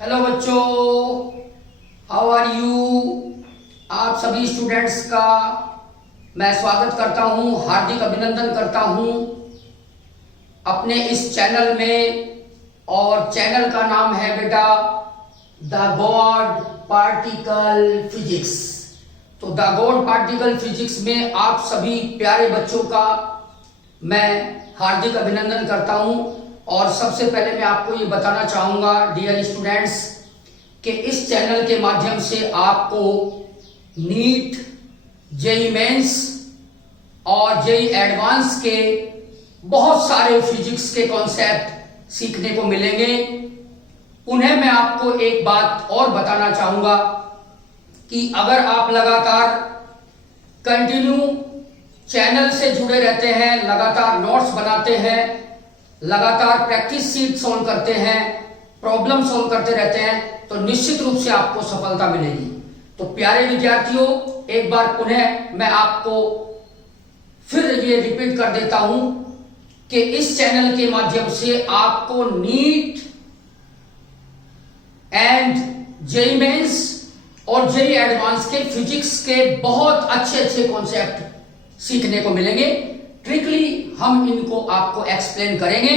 Hello बच्चों, how are you. आप सभी स्टूडेंट्स का मैं स्वागत करता हूं, हार्दिक अभिनंदन करता हूं अपने इस चैनल में। और चैनल का नाम है बेटा द गॉड पार्टिकल फिजिक्स। तो द गॉड पार्टिकल फिजिक्स में आप सभी प्यारे बच्चों का मैं हार्दिक अभिनंदन करता हूं। और सबसे पहले मैं आपको ये बताना चाहूंगा डियर स्टूडेंट्स कि इस चैनल के माध्यम से आपको नीट, जेईई मेंस और जेईई एडवांस के बहुत सारे फिजिक्स के कॉन्सेप्ट सीखने को मिलेंगे। उन्हें मैं आपको एक बात और बताना चाहूंगा कि अगर आप लगातार कंटिन्यू चैनल से जुड़े रहते हैं, लगातार नोट्स बनाते हैं, लगातार प्रैक्टिस शीट सॉल्व करते हैं, प्रॉब्लम सॉल्व करते रहते हैं, तो निश्चित रूप से आपको सफलता मिलेगी। तो प्यारे विद्यार्थियों, एक बार पुनः मैं आपको फिर ये रिपीट कर देता हूं कि इस चैनल के माध्यम से आपको नीट एंड जेईई मेंस और जेईई एडवांस के फिजिक्स के बहुत अच्छे अच्छे कॉन्सेप्ट सीखने को मिलेंगे। ट्रिकली हम इनको आपको एक्सप्लेन करेंगे।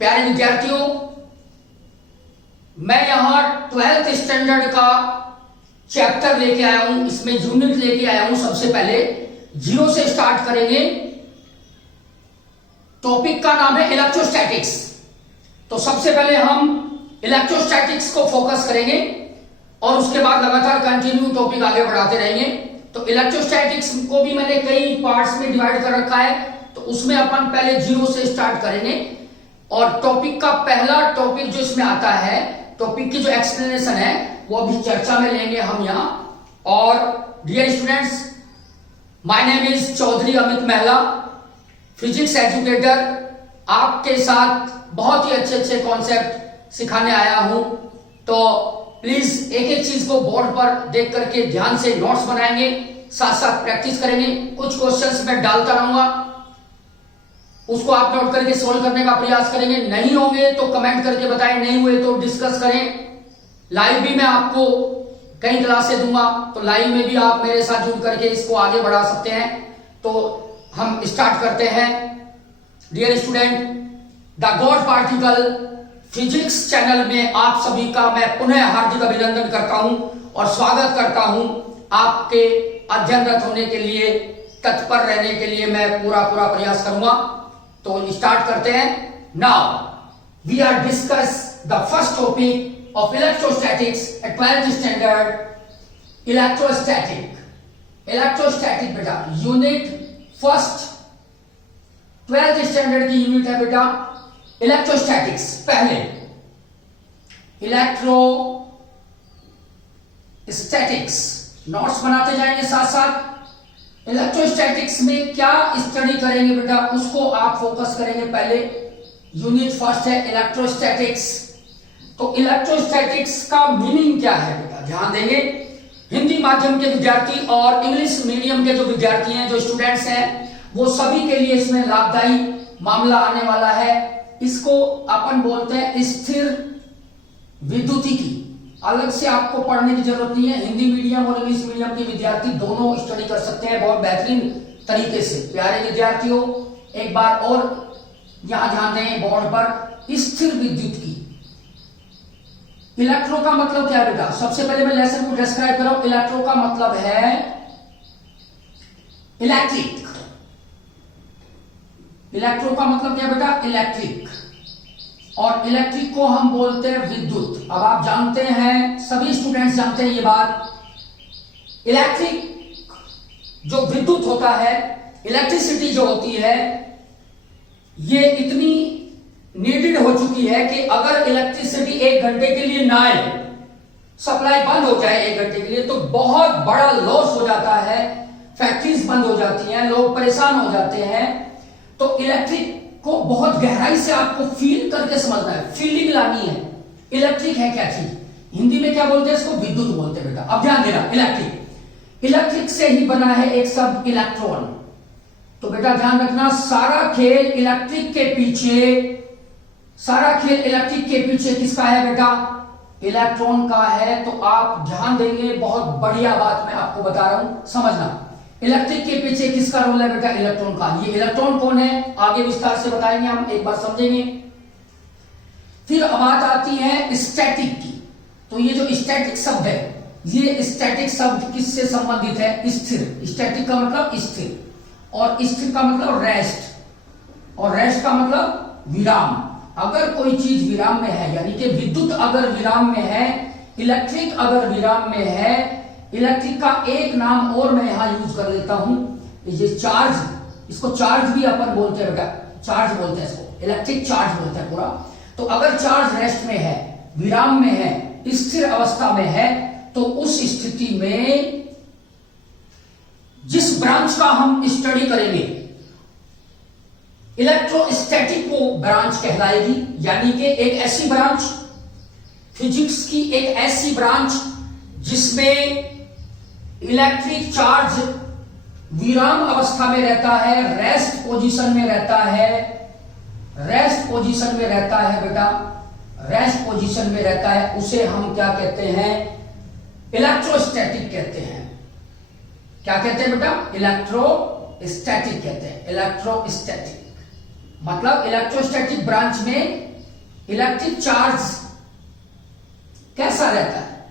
प्यारे विद्यार्थियों, मैं यहां 12th स्टैंडर्ड का चैप्टर लेके आया हूं, इसमें यूनिट लेके आया हूं। सबसे पहले 0 से स्टार्ट करेंगे। टॉपिक का नाम है इलेक्ट्रोस्टैटिक्स। तो सबसे पहले हम इलेक्ट्रोस्टैटिक्स को फोकस करेंगे और उसके बाद लगातार कंटिन्यू टॉपिक आगे बढ़ाते रहेंगे। तो इलेक्ट्रोस्टैटिक्स को भी मैंने कई पार्ट्स में डिवाइड कर रखा है, तो उसमें अपन पहले 0 से स्टार्ट करेंगे। और टॉपिक का पहला टॉपिक जो इसमें आता है, टॉपिक की जो एक्सप्लेनेशन है वो अभी चर्चा में लेंगे हम यहां। और dear students, my name is Chaudhary Amit Mahala, physics educator. आपके साथ बहुत ही अच्छे अच्छे कॉन्सेप्ट सिखाने आया हूं। तो प्लीज एक एक चीज को बोर्ड पर देख करके ध्यान से नोट्स बनाएंगे, साथ साथ प्रैक्टिस करेंगे। कुछ क्वेश्चंस मैं डालता रहूंगा, उसको आप नोट करके सोल्व करने का प्रयास करेंगे। नहीं होंगे तो कमेंट करके बताएं, नहीं हुए तो डिस्कस करें। लाइव भी मैं आपको कई क्लासेस दूंगा, तो लाइव में भी आप मेरे साथ जुड़ करके इसको आगे बढ़ा सकते हैं। तो हम स्टार्ट करते हैं। Dear student, the God particle physics channel में आप सभी का मैं पुनः हार्दिक अभिनंदन करता हूं और स्वागत करता हूं। आपके अध्ययनरत होने के लिए, तत्पर रहने के लिए मैं पूरा प्रयास करूंगा। तो स्टार्ट करते हैं। Now we are discuss the first topic of electrostatics at 12th standard, electrostatic. Electrostatic बेटा यूनिट फर्स्ट, 12th स्टैंडर्ड की यूनिट है बेटा इलेक्ट्रोस्टैटिक्स। पहले इलेक्ट्रोस्टैटिक्स नोट्स बनाते जाएंगे साथ साथ। इलेक्ट्रोस्टैटिक्स में क्या स्टडी करेंगे बेटा, उसको आप फोकस करेंगे। पहले यूनिट फर्स्ट है इलेक्ट्रोस्टैटिक्स। तो इलेक्ट्रोस्टैटिक्स का मीनिंग क्या है बेटा, ध्यान देंगे। हिंदी माध्यम के विद्यार्थी और इंग्लिश मीडियम के जो विद्यार्थी हैं, जो स्टूडेंट्स हैं, वो सभी के लिए इसमें लाभदायी मामला आने वाला है। इसको अपन बोलते हैं स्थिर विद्युतिकी। अलग से आपको पढ़ने की जरूरत नहीं है, हिंदी मीडियम और इंग्लिश मीडियम के विद्यार्थी दोनों स्टडी कर सकते हैं बहुत बेहतरीन तरीके से। प्यारे विद्यार्थियों, एक बार और यहां ध्यान दें बोर्ड पर, स्थिर विद्युतिकी। इलेक्ट्रो का मतलब क्या है बेटा, सबसे पहले मैं लेसन को डिस्क्राइब कर रहा हूं। इलेक्ट्रो का मतलब है इलेक्ट्रिक। इलेक्ट्रो का मतलब क्या बेटा, इलेक्ट्रिक। और इलेक्ट्रिक को हम बोलते हैं विद्युत। अब आप जानते हैं, सभी स्टूडेंट्स जानते हैं ये बात, इलेक्ट्रिक जो विद्युत होता है, इलेक्ट्रिसिटी जो होती है, ये इतनी नीडेड हो चुकी है कि अगर इलेक्ट्रिसिटी 1 घंटे के लिए ना आए, सप्लाई बंद हो जाए 1 घंटे के लिए, तो बहुत बड़ा लॉस हो जाता है, फैक्ट्रीज बंद हो जाती हैं, लोग परेशान हो जाते हैं। तो इलेक्ट्रिक को बहुत गहराई से आपको फील करके समझना है, फीलिंग लानी है। इलेक्ट्रिक है क्या चीज, हिंदी में क्या बोलते हैं इसको, विद्युत बोलते हैं बेटा। अब ध्यान देना, इलेक्ट्रिक से ही बना है एक शब्द इलेक्ट्रॉन। तो बेटा ध्यान रखना, सारा खेल इलेक्ट्रिक के पीछे सारा खेल इलेक्ट्रिक के पीछे किसका है बेटा? इलेक्ट्रॉन का है। तो आप ध्यान देंगे, बहुत बढ़िया बात मैं आपको बता रहा हूं, समझना। इलेक्ट्रिक के पीछे किसका रोल है बेटा? इलेक्ट्रॉन का। ये इलेक्ट्रॉन कौन है आगे विस्तार से बताएंगे हम, एक बार समझेंगे। फिर बात आती है स्टैटिक की। तो ये जो स्टैटिक शब्द है, ये स्टैटिक शब्द किससे संबंधित है? स्थिर। स्टैटिक का मतलब स्थिर, और स्थिर का मतलब रेस्ट, और रेस्ट का मतलब विराम। अगर कोई चीज विराम में है, यानी कि विद्युत अगर विराम में है, इलेक्ट्रिक अगर विराम में है, इलेक्ट्रिक का एक नाम और मैं यहां यूज कर लेता हूं, ये चार्ज, इसको चार्ज भी अपन बोलते हैं बेटा, चार्ज बोलते हैं इसको, इलेक्ट्रिक चार्ज बोलते हैं पूरा। तो अगर चार्ज रेस्ट में है, विराम में है, स्थिर अवस्था में है, तो उस स्थिति में जिस ब्रांच का हम स्टडी करेंगे, इलेक्ट्रोस्टैटिक वो ब्रांच कहलाएगी। यानी कि एक ऐसी ब्रांच, फिजिक्स की एक ऐसी ब्रांच जिसमें इलेक्ट्रिक चार्ज विराम अवस्था में रहता है, रेस्ट पोजीशन में रहता है, रेस्ट पोजीशन में रहता है बेटा, रेस्ट पोजीशन में रहता है, उसे हम क्या कहते हैं? इलेक्ट्रोस्टैटिक कहते हैं। क्या कहते हैं बेटा? इलेक्ट्रोस्टैटिक कहते हैं। इलेक्ट्रोस्टैटिक मतलब इलेक्ट्रोस्टैटिक ब्रांच में इलेक्ट्रिक चार्ज कैसा रहता है?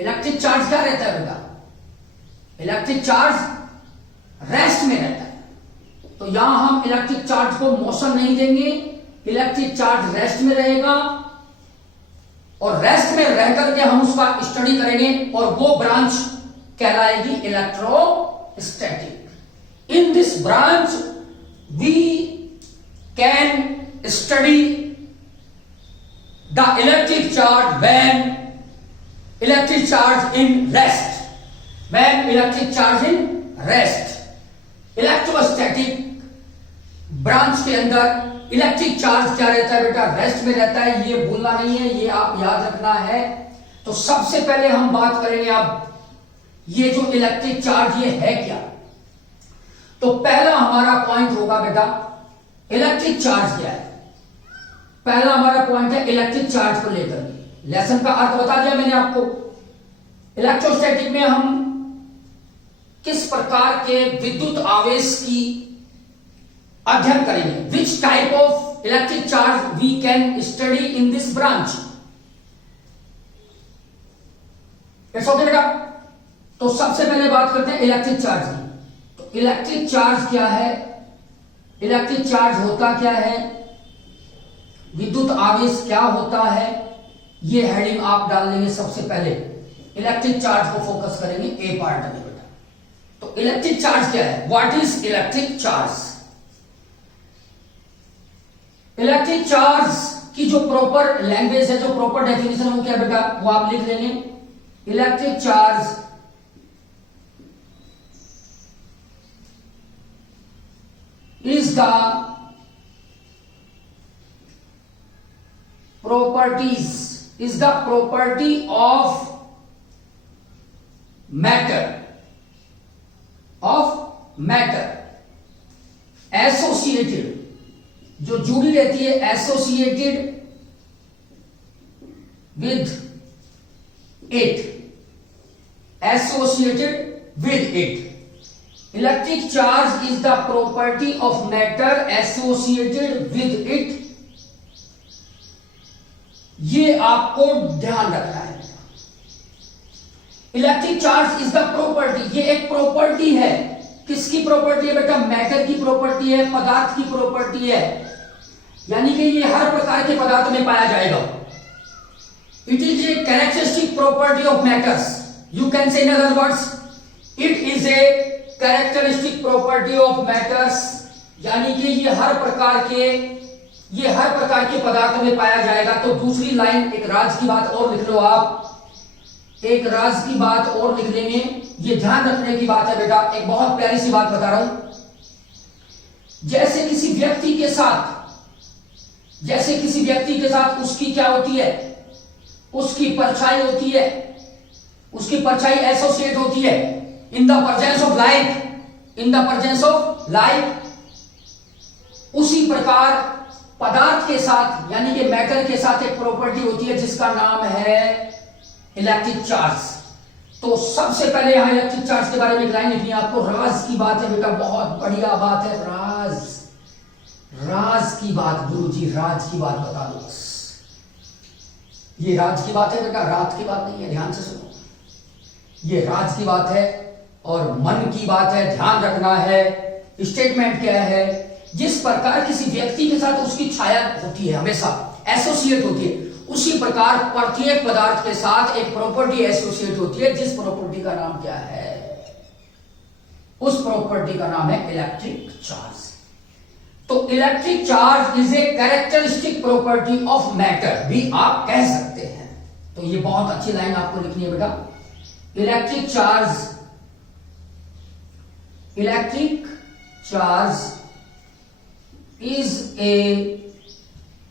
इलेक्ट्रिक चार्ज क्या रहता है बेटा? इलेक्ट्रिक चार्ज रेस्ट में रहता है। तो यहां हम इलेक्ट्रिक चार्ज को मोशन नहीं देंगे, इलेक्ट्रिक चार्ज रेस्ट में रहेगा, और रेस्ट में रह करके हम उसका स्टडी करेंगे, और वो ब्रांच कहलाएगी electrostatic. In this branch we can study the electric charge when electric charge in rest, when electric charge in rest. Electrostatic branch के अंदर इलेक्ट्रिक चार्ज क्या रहता है बेटा? रेस्ट में रहता है। ये भूलना नहीं है, ये आप याद रखना है। तो सबसे पहले हम बात करेंगे अब ये जो इलेक्ट्रिक चार्ज ये है क्या। तो पहला हमारा पॉइंट होगा बेटा इलेक्ट्रिक चार्ज क्या है। पहला हमारा पॉइंट है इलेक्ट्रिक चार्ज को लेकर। लेसन का अर्थ बता दिया मैंने आपको। इलेक्ट्रोस्टैटिक में हम किस प्रकार के विद्युत आवेश की अध्ययन करेंगे, which type of electric charge we can study in this branch. It's okay बेटा। तो सबसे पहले बात करते हैं इलेक्ट्रिक चार्ज की। तो इलेक्ट्रिक चार्ज क्या है, इलेक्ट्रिक चार्ज होता क्या है, विद्युत आवेश क्या होता है, ये हेडिंग आप डाल लेंगे। सबसे पहले इलेक्ट्रिक चार्ज को फोकस करेंगे ए पार्ट में बेटा। तो इलेक्ट्रिक चार्ज क्या है, what is electric charge. Electric charge की जो प्रॉपर लैंग्वेज है, जो प्रॉपर डेफिनेशन है वो क्या बेटा, वो आप लिख लेंगे। Electric charge is the property of matter associated, जो जुड़ी रहती है, associated with it। Electric charge is the property of matter associated with it। ये आपको ध्यान रखना है। Electric charge is the property, ये एक प्रॉपर्टी है। किसकी प्रॉपर्टी है बेटा? मैटर की प्रॉपर्टी है, पदार्थ की प्रॉपर्टी है। यानी कि ये हर प्रकार के पदार्थ में पाया जाएगा। It is a characteristic property of matters. You can say in other words, it is a characteristic property of matters. यानी कि ये हर प्रकार के पदार्थों में पाया जाएगा। तो दूसरी लाइन, एक राज की बात और लिख लो आप, एक राज की बात और लिख लेंगे। ये ध्यान रखने की बात है बेटा, एक बहुत प्यारी सी बात बता रहा हूं। जैसे किसी व्यक्ति के साथ उसकी क्या होती है, उसकी परछाई होती है, उसकी परछाई एसोसिएट होती है in the presence of light, उसी प्रकार पदार्थ के साथ यानी कि मैटर के साथ एक प्रॉपर्टी होती है जिसका नाम है इलेक्ट्रिक चार्ज। तो सबसे पहले यहां इलेक्ट्रिक चार्ज के बारे में एक लाइन लिखनी है आपको। राज की बात है बेटा, बहुत बढ़िया बात है। राज की बात गुरुजी, राज की बात बता दो बस। ये राज की बात है बेटा, रात की बात नहीं है, ध्यान से सुनो। ये राज की बात है और मन की बात है, ध्यान रखना है। स्टेटमेंट क्या है? जिस प्रकार किसी व्यक्ति के साथ उसकी छाया होती है, हमेशा एसोसिएट होती है, उसी प्रकार प्रत्येक पदार्थ के साथ एक प्रॉपर्टी एसोसिएट होती है, जिस प्रॉपर्टी का नाम क्या है? उस प्रॉपर्टी का नाम है इलेक्ट्रिक चार्ज। तो electric charge is a characteristic property of matter भी आप कह सकते हैं। तो ये बहुत अच्छी लाइन आपको लिखनी है बेटा। Electric charge is a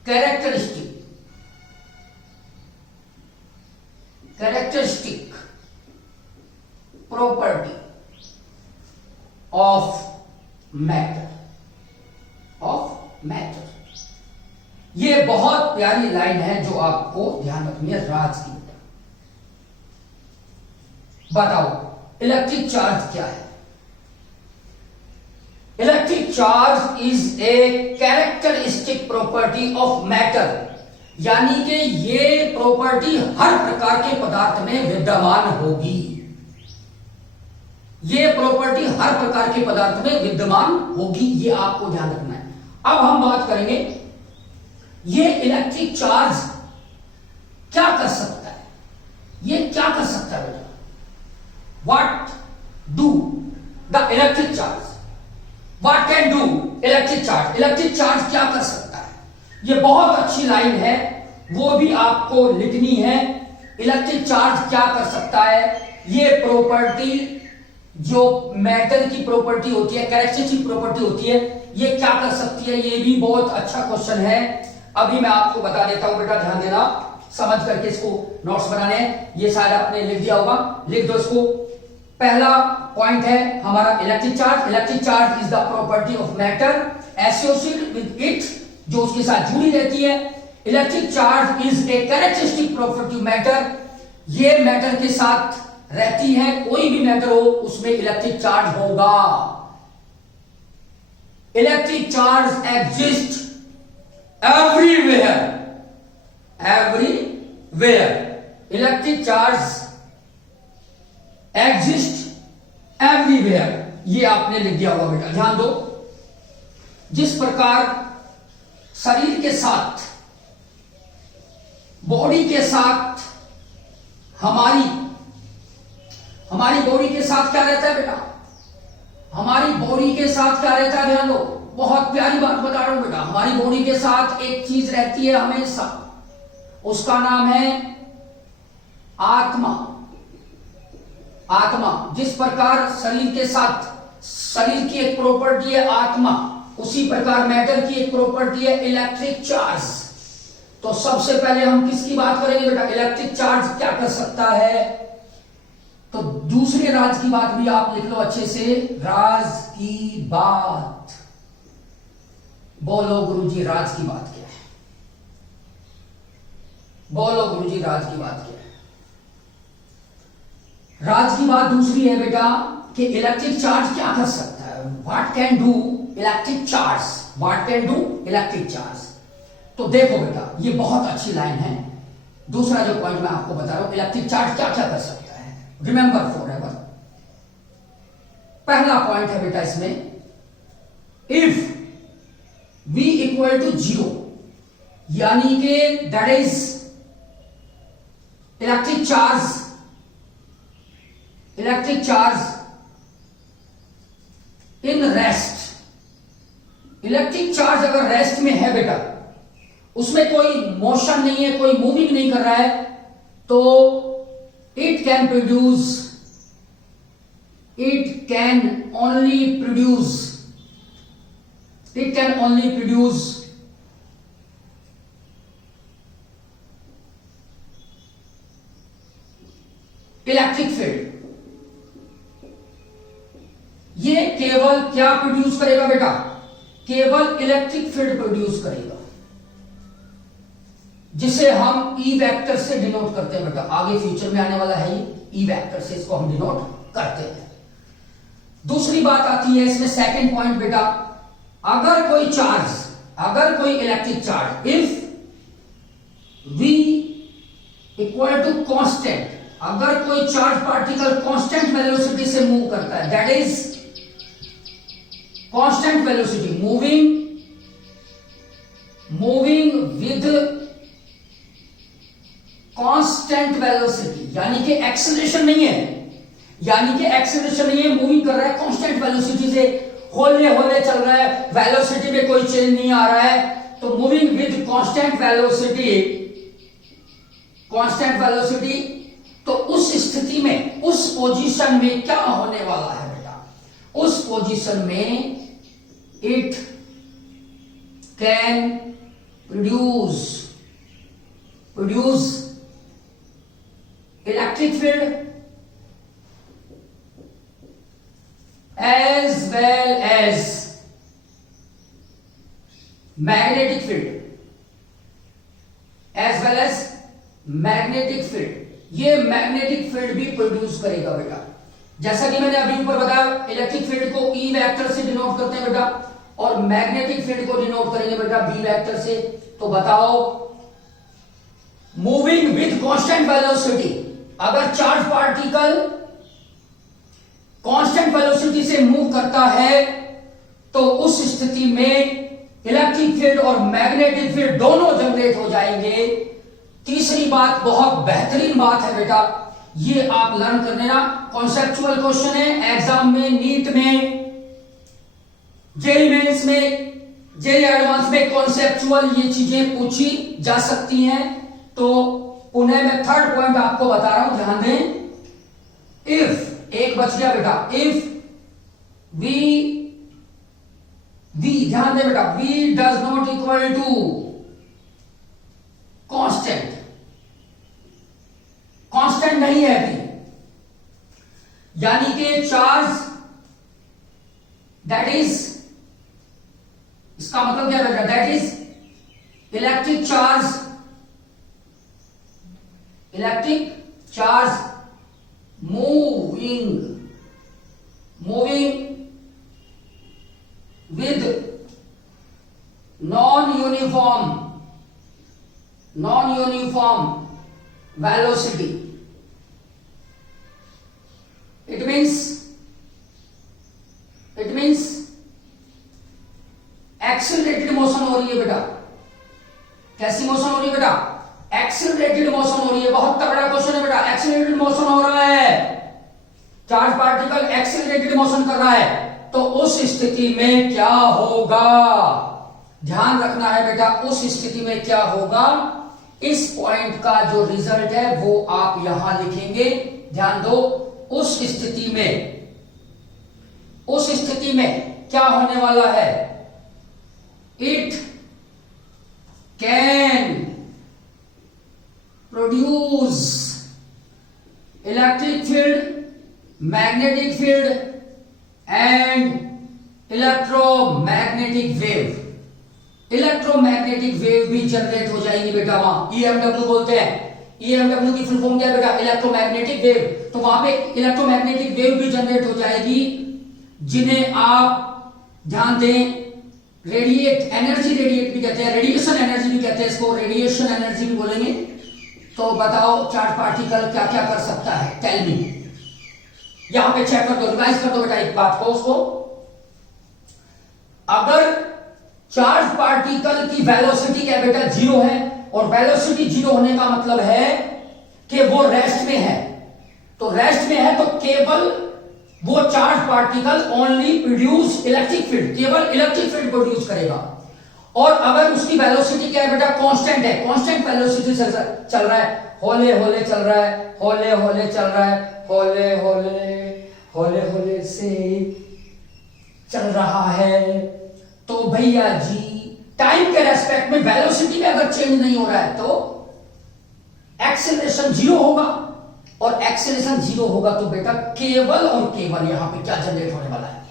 characteristic property of matter। ये बहुत प्यारी लाइन है जो आपको ध्यान रखनी है, राज की। बताओ इलेक्ट्रिक चार्ज क्या है? Electric charge is a characteristic property of matter, यानी कि ये प्रॉपर्टी हर प्रकार के पदार्थ में विद्यमान होगी। ये प्रॉपर्टी हर प्रकार के पदार्थ में विद्यमान होगी, ये आपको ध्यान रखना है। अब हम बात करेंगे ये इलेक्ट्रिक चार्ज क्या कर सकता है। ये क्या कर सकता है बेटा? What do the electric charge? What can do electric charge? Electric charge क्या कर सकता है? ये बहुत अच्छी लाइन है, वो भी आपको लिखनी है। इलेक्ट्रिक चार्ज क्या कर सकता है? ये प्रॉपर्टी जो मैटर की प्रॉपर्टी होती है, कैरेक्टरिस्टिक प्रॉपर्टी होती है, ये क्या कर सकती है? ये भी बहुत अच्छा क्वेश्चन है। अभी मैं आपको बता देता हूं बेटा, ध्यान देना, समझ करके इसको नोट्स बनाने हैं। ये शायद आपने लिख दिया होगा, लिख दो इसको। पहला पॉइंट है हमारा electric charge. Electric charge is the property of matter associated with it, जो उसके साथ जुड़ी रहती है। Electric charge is a characteristic property matter, ये मैटर के साथ रहती है, कोई भी मैटर हो उसमें इलेक्ट्रिक चार्ज होगा। Electric charge exist everywhere. Electric charge exist everywhere, ये आपने लिख दिया होगा बेटा, ध्यान दो। जिस प्रकार शरीर के साथ, बॉडी के साथ, हमारी बॉडी के साथ क्या रहता है बेटा? हमारी बॉडी के साथ क्या रहता है? ध्यान दो, बहुत प्यारी बात बता रहा हूं बेटा। हमारी बॉडी के साथ एक चीज रहती है हमेशा, उसका नाम है आत्मा। जिस प्रकार शरीर के साथ शरीर की एक प्रॉपर्टी है आत्मा, उसी प्रकार मैटर की एक प्रॉपर्टी है इलेक्ट्रिक चार्ज। तो सबसे पहले हम किसकी बात करेंगे बेटा? इलेक्ट्रिक चार्ज क्या कर सकता है? तो दूसरे राज की बात भी आप लिख लो अच्छे से। राज की बात बोलो गुरुजी, राज की बात क्या है? बोलो गुरुजी, राज की बात क्या है? राज की बात दूसरी है बेटा कि इलेक्ट्रिक चार्ज क्या कर सकता है। What can do electric charge? What can do electric charge? तो देखो बेटा, ये बहुत अच्छी लाइन है। दूसरा जो पॉइंट मैं आपको बता रहा हूं, इलेक्ट्रिक चार्ज क्या क्या कर सकता है, रिमेंबर फॉरएवर। पहला पॉइंट है बेटा इसमें, इफ V इक्वल टू 0, यानी कि that is electric charge in rest. Electric charge अगर रेस्ट में है बेटा, उसमें कोई मोशन नहीं है, कोई मूविंग नहीं कर रहा है, तो it can only produce electric field. ये केवल क्या प्रोड्यूस करेगा बेटा? केवल इलेक्ट्रिक फील्ड प्रोड्यूस करेगा। जिसे हम ई वेक्टर से डिनोट करते हैं बेटा, आगे फ्यूचर में आने वाला है ये ई वेक्टर से इसको हम डिनोट करते हैं। दूसरी बात आती है इसमें सेकंड पॉइंट बेटा, अगर कोई चार्ज, अगर कोई electric charge, if we equal to constant, अगर कोई चार्ज पार्टिकल कांस्टेंट वेलोसिटी से मूव करता है, that is constant velocity, moving with constant velocity, यानी कि एक्सेलरेशन नहीं है, यानी कि एक्सेलरेशन नहीं है, मूविंग कर रहा है कांस्टेंट वेलोसिटी से, होले होले चल रहा है, वेलोसिटी में कोई चेंज नहीं आ रहा है, तो moving with constant velocity, constant velocity, तो उस स्थिति में, उस पोजीशन में क्या होने वाला है बेटा, उस पोजीशन में it can produce electric field as well as magnetic field, as well as magnetic field, ये मैग्नेटिक फील्ड भी प्रोड्यूस करेगा बेटा। जैसा कि मैंने अभी ऊपर बताया, इलेक्ट्रिक फील्ड को ई वेक्टर से डिनोट करते हैं बेटा, और मैग्नेटिक फील्ड को डिनोट करेंगे बेटा बी वेक्टर से। तो बताओ, मूविंग विद कांस्टेंट वेलोसिटी, अगर चार्ज पार्टिकल कांस्टेंट वेलोसिटी से मूव करता है तो उस स्थिति में इलेक्ट्रिक फील्ड और मैग्नेटिक फील्ड दोनों जनरेट हो जाएंगे। तीसरी बात, बहुत बेहतरीन बात है बेटा, ये आप लर्न कर लेना, कॉन्सेप्चुअल क्वेश्चन है, एग्जाम में, नीट में, जेईई मेंस में, जेईई एडवांस में कॉन्सेप्चुअल ये चीजें पूछी जा सकती हैं। तो पुनः मैं थर्ड पॉइंट आपको बता रहा हूं, ध्यान दें। इफ, एक बच गया बेटा, इफ वी ध्यान दे बेटा, v does not equal to constant, constant नहीं है अभी, यानी कि चार्ज, दैट इज, इसका मतलब क्या बेटा, that is electric charge moving with non-uniform velocity. It means accelerated motion हो रही है बेटा। कैसी मोशन हो रही है बेटा? एक्सेलरेटेड मोशन हो रही है। बहुत तगड़ा क्वेश्चन है बेटा, एक्सेलरेटेड मोशन हो रहा है, चार्ज पार्टिकल एक्सेलरेटेड मोशन कर रहा है, तो उस स्थिति में क्या होगा, ध्यान रखना है बेटा, उस स्थिति में क्या होगा। इस पॉइंट का जो रिजल्ट है वो आप यहां लिखेंगे, ध्यान दो। उस स्थिति में क्या होने वाला है, it can produce electric field, magnetic field and electromagnetic wave. Electromagnetic wave भी जनरेट हो जाएगी बेटा वहां, ईएमडब्ल्यू बोलते हैं। ईएमडब्ल्यू की फुल फॉर्म क्या है बेटा, इलेक्ट्रोमैग्नेटिक वेव। तो वहां पे इलेक्ट्रोमैग्नेटिक वेव भी जनरेट हो जाएगी, जिन्हें आप ध्यान दें, रेडिएट एनर्जी, रेडिएट भी कहते हैं, रेडिएशन एनर्जी भी कहते हैं इसको, रेडिएशन एनर्जी भी बोलेंगे। तो बताओ चार्ज पार्टिकल क्या क्या कर सकता है, टेल मी। यहां पे चेक कर दो, रिवाइज कर दो बेटा एक बात को, उसको। अगर चार्ज पार्टिकल की वेलोसिटी क्या बेटा, जीरो है, और वेलोसिटी जीरो होने का मतलब है कि वो रेस्ट में है। तो रेस्ट में है तो केवल वो charge particle only produce electric field, केवल इलेक्ट्रिक फील्ड प्रोड्यूस करेगा। और अगर उसकी वेलोसिटी क्या है बेटा, कांस्टेंट है, कांस्टेंट वेलोसिटी से चल रहा है, होले होले चल रहा है, होले होले चल रहा है, होले होले से चल रहा है, तो भैया जी टाइम के रेस्पेक्ट में वेलोसिटी में अगर चेंज नहीं हो रहा है तो एक्सेलरेशन जीरो होगा, और एक्सेलरेशन जीरो होगा तो बेटा केवल और केवल यहां पे क्या जनरेट होने वाला है,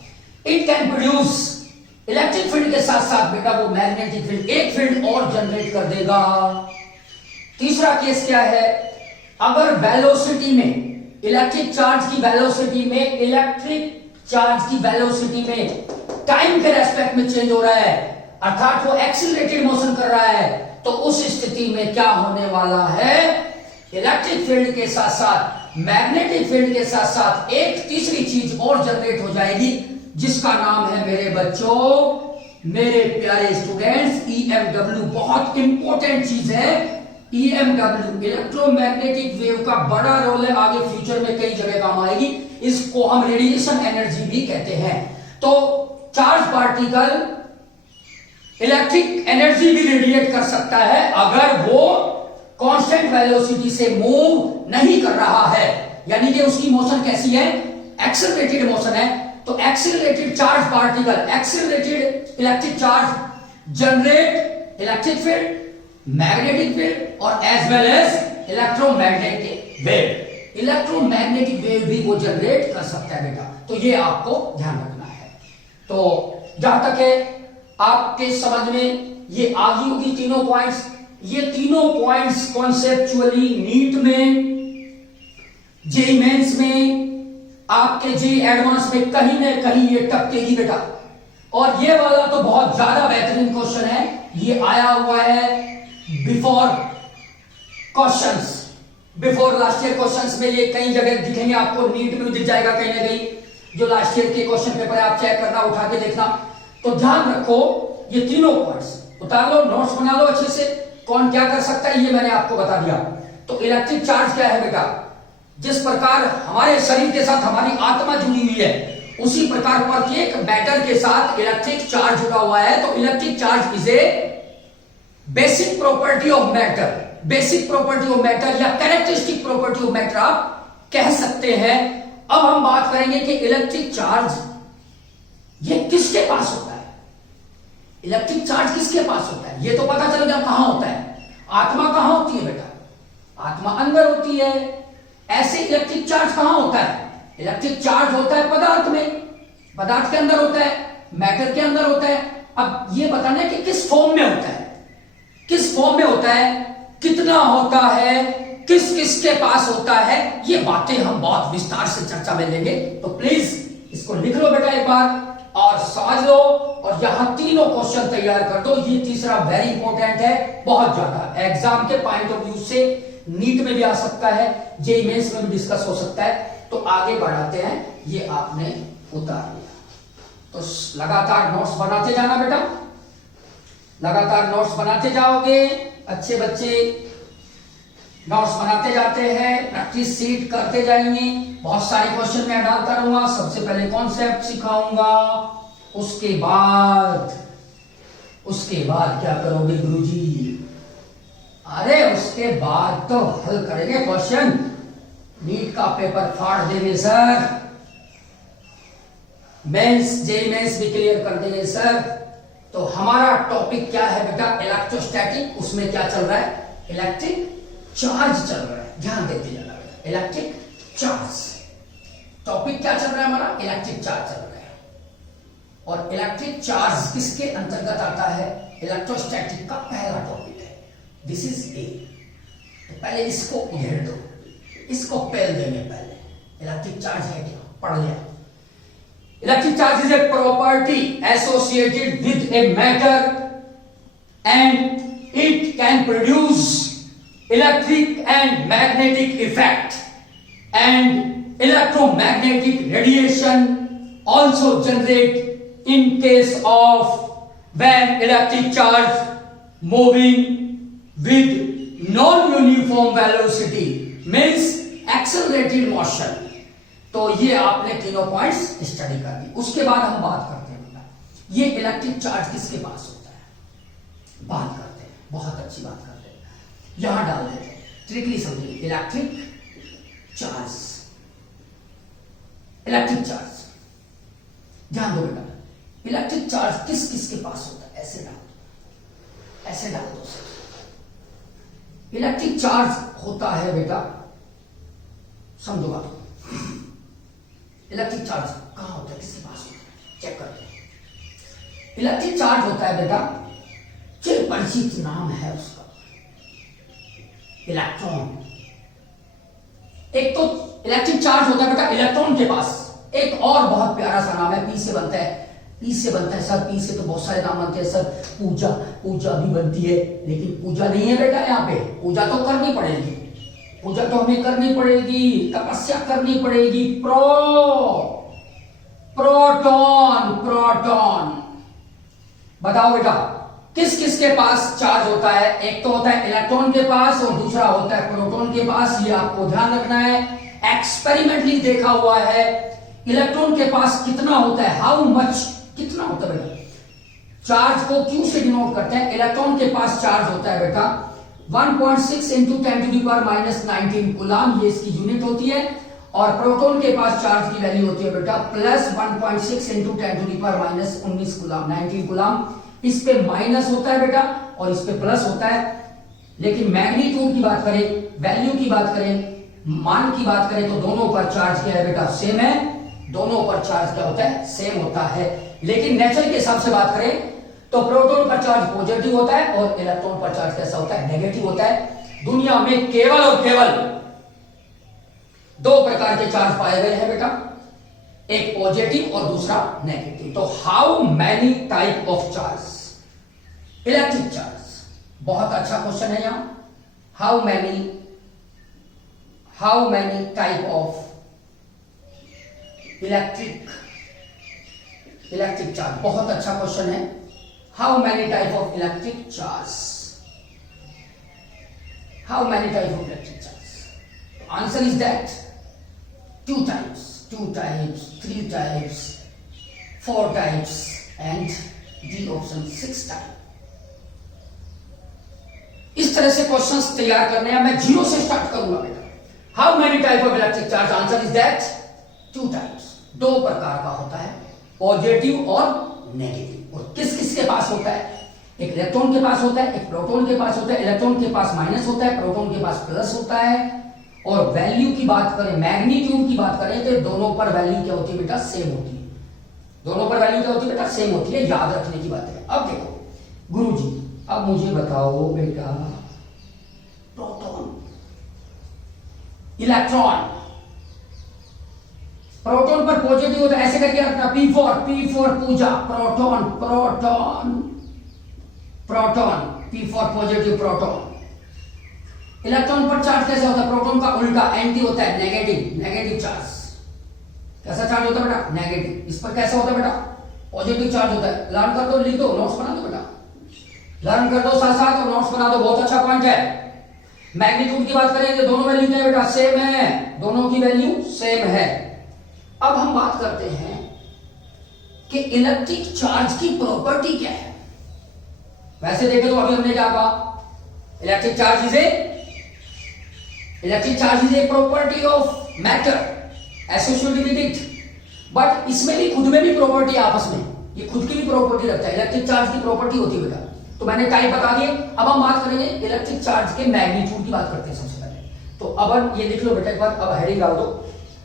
it can produce electric field के साथ साथ बेटा वो मैग्नेटिक फील्ड, एक फील्ड और जनरेट कर देगा। तीसरा केस क्या है, अगर वेलोसिटी में इलेक्ट्रिक चार्ज की वेलोसिटी में टाइम के रेस्पेक्ट में चेंज हो रहा है, अर्थात वो एक्सीलरेटेड मोशन कर रहा है, तो उस स्थिति में क्या होने वाला है, इलेक्ट्रिक फील्ड के साथ साथ मैग्नेटिक फील्ड के साथ साथ एक तीसरी चीज और जनरेट हो जाएगी, जिसका नाम है मेरे बच्चों, मेरे प्यारे स्टूडेंट्स, EMW। बहुत इंपॉर्टेंट चीज है EMW, इलेक्ट्रोमैग्नेटिक वेव का बड़ा रोल है, आगे फ्यूचर में कई जगह काम आएगी। इसको हम रेडिएशन एनर्जी भी कहते हैं। तो चार्ज पार्टिकल इलेक्ट्रिक एनर्जी भी रेडिएट कर सकता है अगर वो कांस्टेंट वेलोसिटी से मूव नहीं कर रहा है, यानी कि उसकी मोशन कैसी है, एक्सेलरेटेड मोशन है। तो accelerated charge particle, accelerated electric charge generate electric field, magnetic field और as well as electromagnetic wave. Electromagnetic wave भी वो जनरेट कर सकता है बेटा, तो ये आपको ध्यान रखना है। तो जहां तक है आपके समझ में ये आ गई होगी तीनों पॉइंट्स। ये तीनों पॉइंट्स कॉन्सेप्चुअली नीट में, जेईई मेंस में, आपके जेईई एडवांस में कहीं ना कहीं ये टपकेगी बेटा। और ये वाला तो बहुत ज्यादा बेहतरीन क्वेश्चन है, ये आया हुआ है before questions, before last year questions में। ये कई जगह दिखेंगे आपको, नीट में भी दिख जाएगा कहीं ना कहीं, जो लास्ट ईयर के क्वेश्चन पेपर है आप चेक करना, उठा के देखना। तो ध्यान रखो, ये तीनों पॉइंट्स उतार लो, नोट्स बना लो अच्छे से, कौन क्या कर सकता है ये मैंने आपको बता दिया। तो इलेक्ट्रिक चार्ज क्या है बेटा, जिस प्रकार हमारे शरीर के साथ हमारी आत्मा जुड़ी हुई है, उसी प्रकार प्रत्येक मैटर के साथ इलेक्ट्रिक चार्ज जुड़ा हुआ है। तो electric charge is a basic property of matter, basic property of matter या कैरेक्टरिस्टिक प्रॉपर्टी ऑफ मैटर आप कह सकते हैं। अब हम बात करेंगे कि इलेक्ट्रिक चार्ज ये किसके पास होता है, इलेक्ट्रिक चार्ज किसके पास होता है, ये तो पता चल गया कहां होता है। आत्मा कहां होती है बेटा, आत्मा अंदर होती है। ऐसे इलेक्ट्रिक चार्ज कहां होता है, इलेक्ट्रिक चार्ज होता है पदार्थ में, पदार्थ के अंदर होता है, मैटर के अंदर होता है। अब ये बताना है कि किस फॉर्म में होता है, किस फॉर्म में होता है, कितना होता है, किस किस के पास होता है, ये बातें हम बहुत विस्तार से चर्चा में लेंगे। तो प्लीज इसको लिख लो बेटा एक बार और समझ लो, और यहां तीनों क्वेश्चन तैयार कर दो। ये तीसरा वेरी इंपॉर्टेंट है, बहुत ज्यादा एग्जाम के पॉइंट ऑफ व्यू से नीट में भी आ सकता है, जेईई मेंस में भी डिस्कस हो सकता है। तो आगे बढ़ाते हैं, ये आपने उतार लिया। तो लगातार नोट्स बनाते जाना बेटा, लगातार नोट्स बनाते जाओगे, अच्छे बच्चे नोट्स बनाते जाते हैं, प्रैक्टिस सीट करते जाएंगे। बहुत सारे क्वेश्चन मैं डालता रहूंगा, सबसे पहले कॉन्सेप्ट सिखाऊंगा, उसके बाद क्या करोगे गुरुजी, अरे उसके बाद तो हल करेंगे क्वेश्चन, नीट का पेपर फाड़ देंगे सर, मेंस जेईई मेंस भी क्लियर कर देंगे सर। तो हमारा टॉपिक क्या है बेटा, इलेक्ट्रोस्टैटिक। उसमें क्या चल रहा है, इलेक्ट्रिक चार्ज चल रहा है, ध्यान देते जाना बेटा, इलेक्ट्रिक चार्ज टॉपिक क्या चल रहा है हमारा, इलेक्ट्रिक चार्ज चल रहा है। और इलेक्ट्रिक चार्ज किसके अंतर्गत आता है, इलेक्ट्रोस्टैटिक का पहला टॉपिक है, दिस इज ए। तो पहले इसको उधेड़ दो, इसको पेल देंगे पहले, इलेक्ट्रिक चार्ज है क्या, पढ़ लिया। Electric charge is a property associated with a matter and it can produce electric and magnetic effect and electromagnetic radiation also generate in case of when electric charge moving with non-uniform velocity means accelerated motion। तो ये आपने तीनों points study कर दी। उसके बाद हम बात करते हैं ये इलेक्ट्रिक चार्ज किसके पास होता है, बात करते हैं, बहुत अच्छी बात करते हैं, यहां डाल देते हैं, ट्रिकली समझिए। इलेक्ट्रिक चार्ज, इलेक्ट्रिक चार्ज, ध्यान दो बेटा, इलेक्ट्रिक चार्ज किस किस के पास होता है, ऐसे डाल दो, ऐसे डाल दो सर। इलेक्ट्रिक चार्ज होता है बेटा, समझो बात, इलेक्ट्रिक चार्ज कहां होता है, किसके पास होता है, चेक करते हैं। इलेक्ट्रिक चार्ज होता है बेटा, चिर परिचित नाम है उसका, इलेक्ट्रॉन। एक तो इलेक्ट्रिक चार्ज होता है बेटा इलेक्ट्रॉन के पास, एक और बहुत प्यारा सा नाम है, पी से बनता है। पी से बनता है सर, पी से तो बहुत सारे नाम बनते हैं सर, पूजा, पूजा भी बनती है, लेकिन पूजा नहीं है बेटा यहाँ पे। पूजा तो करनी पड़ेगी, पूजा तो हमें करनी पड़ेगी, तपस्या करनी पड़ेगी। Proton, proton. बताओ बेटा किस किस के पास चार्ज होता है? एक तो होता है इलेक्ट्रॉन के पास और दूसरा होता है प्रोटॉन के पास। ये आपको ध्यान रखना है, एक्सपेरिमेंटली देखा हुआ है। इलेक्ट्रॉन के पास कितना होता है, हाउ मच, कितना होता है बेटा? चार्ज को क्यू से डिनोट करते हैं। इलेक्ट्रॉन के पास चार्ज होता है बेटा 1.6 इंटू 10⁻⁻19 कूलम, ये इसकी यूनिट होती है। और प्रोटॉन के पास चार्ज की वैल्यू होती है बेटा प्लस 1.6 इंटू 10⁻⁻19 कूलम, 19 कूलम। इस पे माइनस होता है बेटा और इस पे प्लस होता है। लेकिन मैग्नीट्यूड की बात करें, वैल्यू की बात करें, मान की बात करें तो दोनों पर चार्ज क्या है बेटा? सेम है। दोनों पर चार्ज क्या होता है? सेम होता है। लेकिन नेचर के हिसाब से बात करें तो प्रोटॉन पर चार्ज पॉजिटिव होता है और इलेक्ट्रॉन पर चार्ज कैसा होता है? नेगेटिव होता है। दुनिया में केवल और केवल दो प्रकार के चार्ज पाए गए हैं बेटा, एक पॉजिटिव और दूसरा नेगेटिव। तो how many type of charge? Electric charge, बहुत अच्छा क्वेश्चन है यहां। How many type of electric charge, बहुत अच्छा क्वेश्चन है। How many type of electric charge? How many type of electric charge? Answer is that 2 types, 3 types, 4 types and D option 6 type। इस तरह से क्वेश्चंस तैयार करने हैं। मैं 0 से स्टार्ट करूंगा बेटा। How many type of electric charge? Answer is that 2 types, दो प्रकार का होता है, पॉजिटिव और नेगेटिव। और किस किस के पास होता है? एक इलेक्ट्रॉन के पास होता है, एक प्रोटॉन के पास होता है। इलेक्ट्रॉन के पास माइनस होता है, प्रोटॉन के पास प्लस होता है। और वैल्यू की बात करें, मैग्नीट्यूड की बात करें तो दोनों पर वैल्यू क्या होती है बेटा? सेम होती है। दोनों पर वैल्यू क्या होती है बेटा? सेम होती है। याद रखने की बात है। अब देखो गुरुजी, अब मुझे बताओ बेटा प्रोटॉन, इलेक्ट्रॉन, प्रोटॉन पर पॉजिटिव होता है, ऐसे करके रखना, P for Pooja, proton, proton, proton, P for positive, proton. Electron पर चार्ज कैसा होता है? प्रोटॉन का उल्टा, एंटी होता है, नेगेटिव, नेगेटिव चार्ज। कैसा चार्ज होता है बेटा? नेगेटिव। इस पर कैसा होता है बेटा? पॉजिटिव चार्ज होता है। लर्न कर दो, लिख दो, नोट्स बना दो बेटा, लर्न कर दो साथ साथ और नोट्स बना दो, बहुत अच्छा पॉइंट है। मैग्नीट्यूड की बात करें तो दोनों वैल्यू क्या है बेटा? सेम है, दोनों की वैल्यू सेम है। अब हम बात करते हैं कि इलेक्ट्रिक चार्ज की प्रॉपर्टी क्या है। वैसे देखें तो अभी हमने क्या कहा? Electric charge is a property of matter associated with it. But इसमें भी, खुद में भी प्रॉपर्टी, आपस में ये खुद की भी प्रॉपर्टी रखता है। इलेक्ट्रिक चार्ज की प्रॉपर्टी होती है बेटा। तो मैंने टाइप बता दिए। अब हम बात करेंगे इलेक्ट्रिक चार्ज के मैग्नीट्यूड की बात करते हैं सबसे पहले। तो अब ये लिख लो बेटा एक बार, अब हेडिंग डाल दो,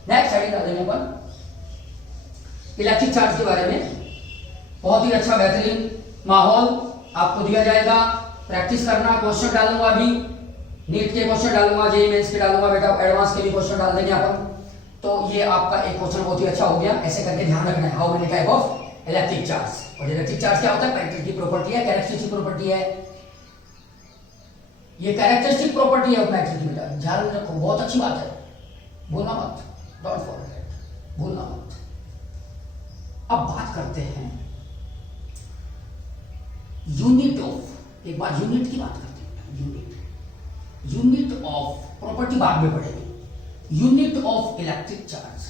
नेक्स्ट हेडिंग डाल देंगे अपन इलेक्ट्रिक चार्ज के बारे में। बहुत ही अच्छा बेहतरीन माहौल आपको दिया जाएगा, प्रैक्टिस करना। क्वेश्चन डालूंगा अभी, नीट के क्वेश्चन डालूंगा, जेईई मेंस के डालूंगा बेटा, एडवांस के भी क्वेश्चन डाल देंगे अपन। तो ये आपका एक क्वेश्चन बहुत ही अच्छा हो गया। ऐसे करके ध्यान रखना है, how many type of electric charge. और इलेक्ट्रिक चार्ज क्या होता है? इलेक्ट्रिक प्रॉपर्टी है, कैरेक्टरिस्टिक प्रॉपर्टी है। ये कैरेक्टरिस्टिक प्रॉपर्टी है मैट्रिक की बेटा, ध्यान रखो, बहुत अच्छी बात है, भूलना मत, डोंट फॉरगेट, भूलना मत। अब बात करते हैं यूनिट ऑफ, एक बार यूनिट की बात करते हैं। यूनिट ऑफ प्रॉपर्टी बाद में पढ़ेंगे। Unit of electric charge,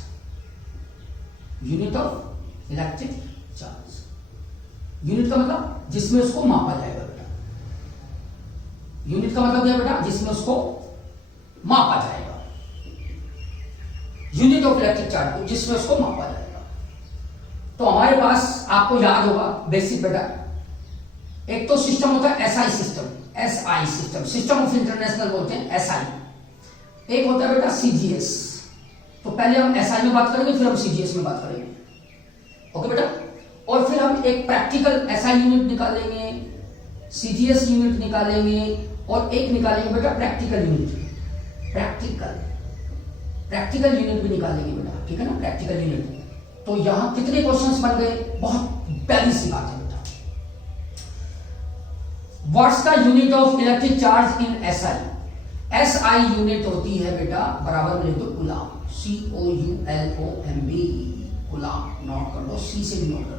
unit of electric charge. Unit का मतलब जिसमें उसको मापा जाएगा बेटा। यूनिट का मतलब क्या बेटा? जिसमें उसको मापा जाएगा। यूनिट ऑफ इलेक्ट्रिक चार्ज, जिसमें उसको मापा जाएगा। तो हमारे पास, आपको याद होगा बेसिक बेटा, एक तो सिस्टम होता है SI system, SI system, system of international बोलते हैं एसआई। एक होता है बेटा सीजीएस। तो पहले हम एसआई में बात करेंगे, फिर हम सीजीएस में बात करेंगे, ओके बेटा। और फिर हम एक प्रैक्टिकल एसआई यूनिट निकालेंगे, सीजीएस यूनिट निकालेंगे और एक निकालेंगे बेटा प्रैक्टिकल यूनिट। प्रैक्टिकल यूनिट भी निकालेंगे बेटा, ठीक है ना, प्रैक्टिकल यूनिट। तो यहां कितने क्वेश्चंस बन गए, बहुत प्यारी सी बात है बेटा। What's the unit of electric charge in SI? SI unit होती है बेटा, बराबर में लिख दो कूलाम, COULOMB, कूलाम। नोट कर लो, सी से भी नोट कर लो।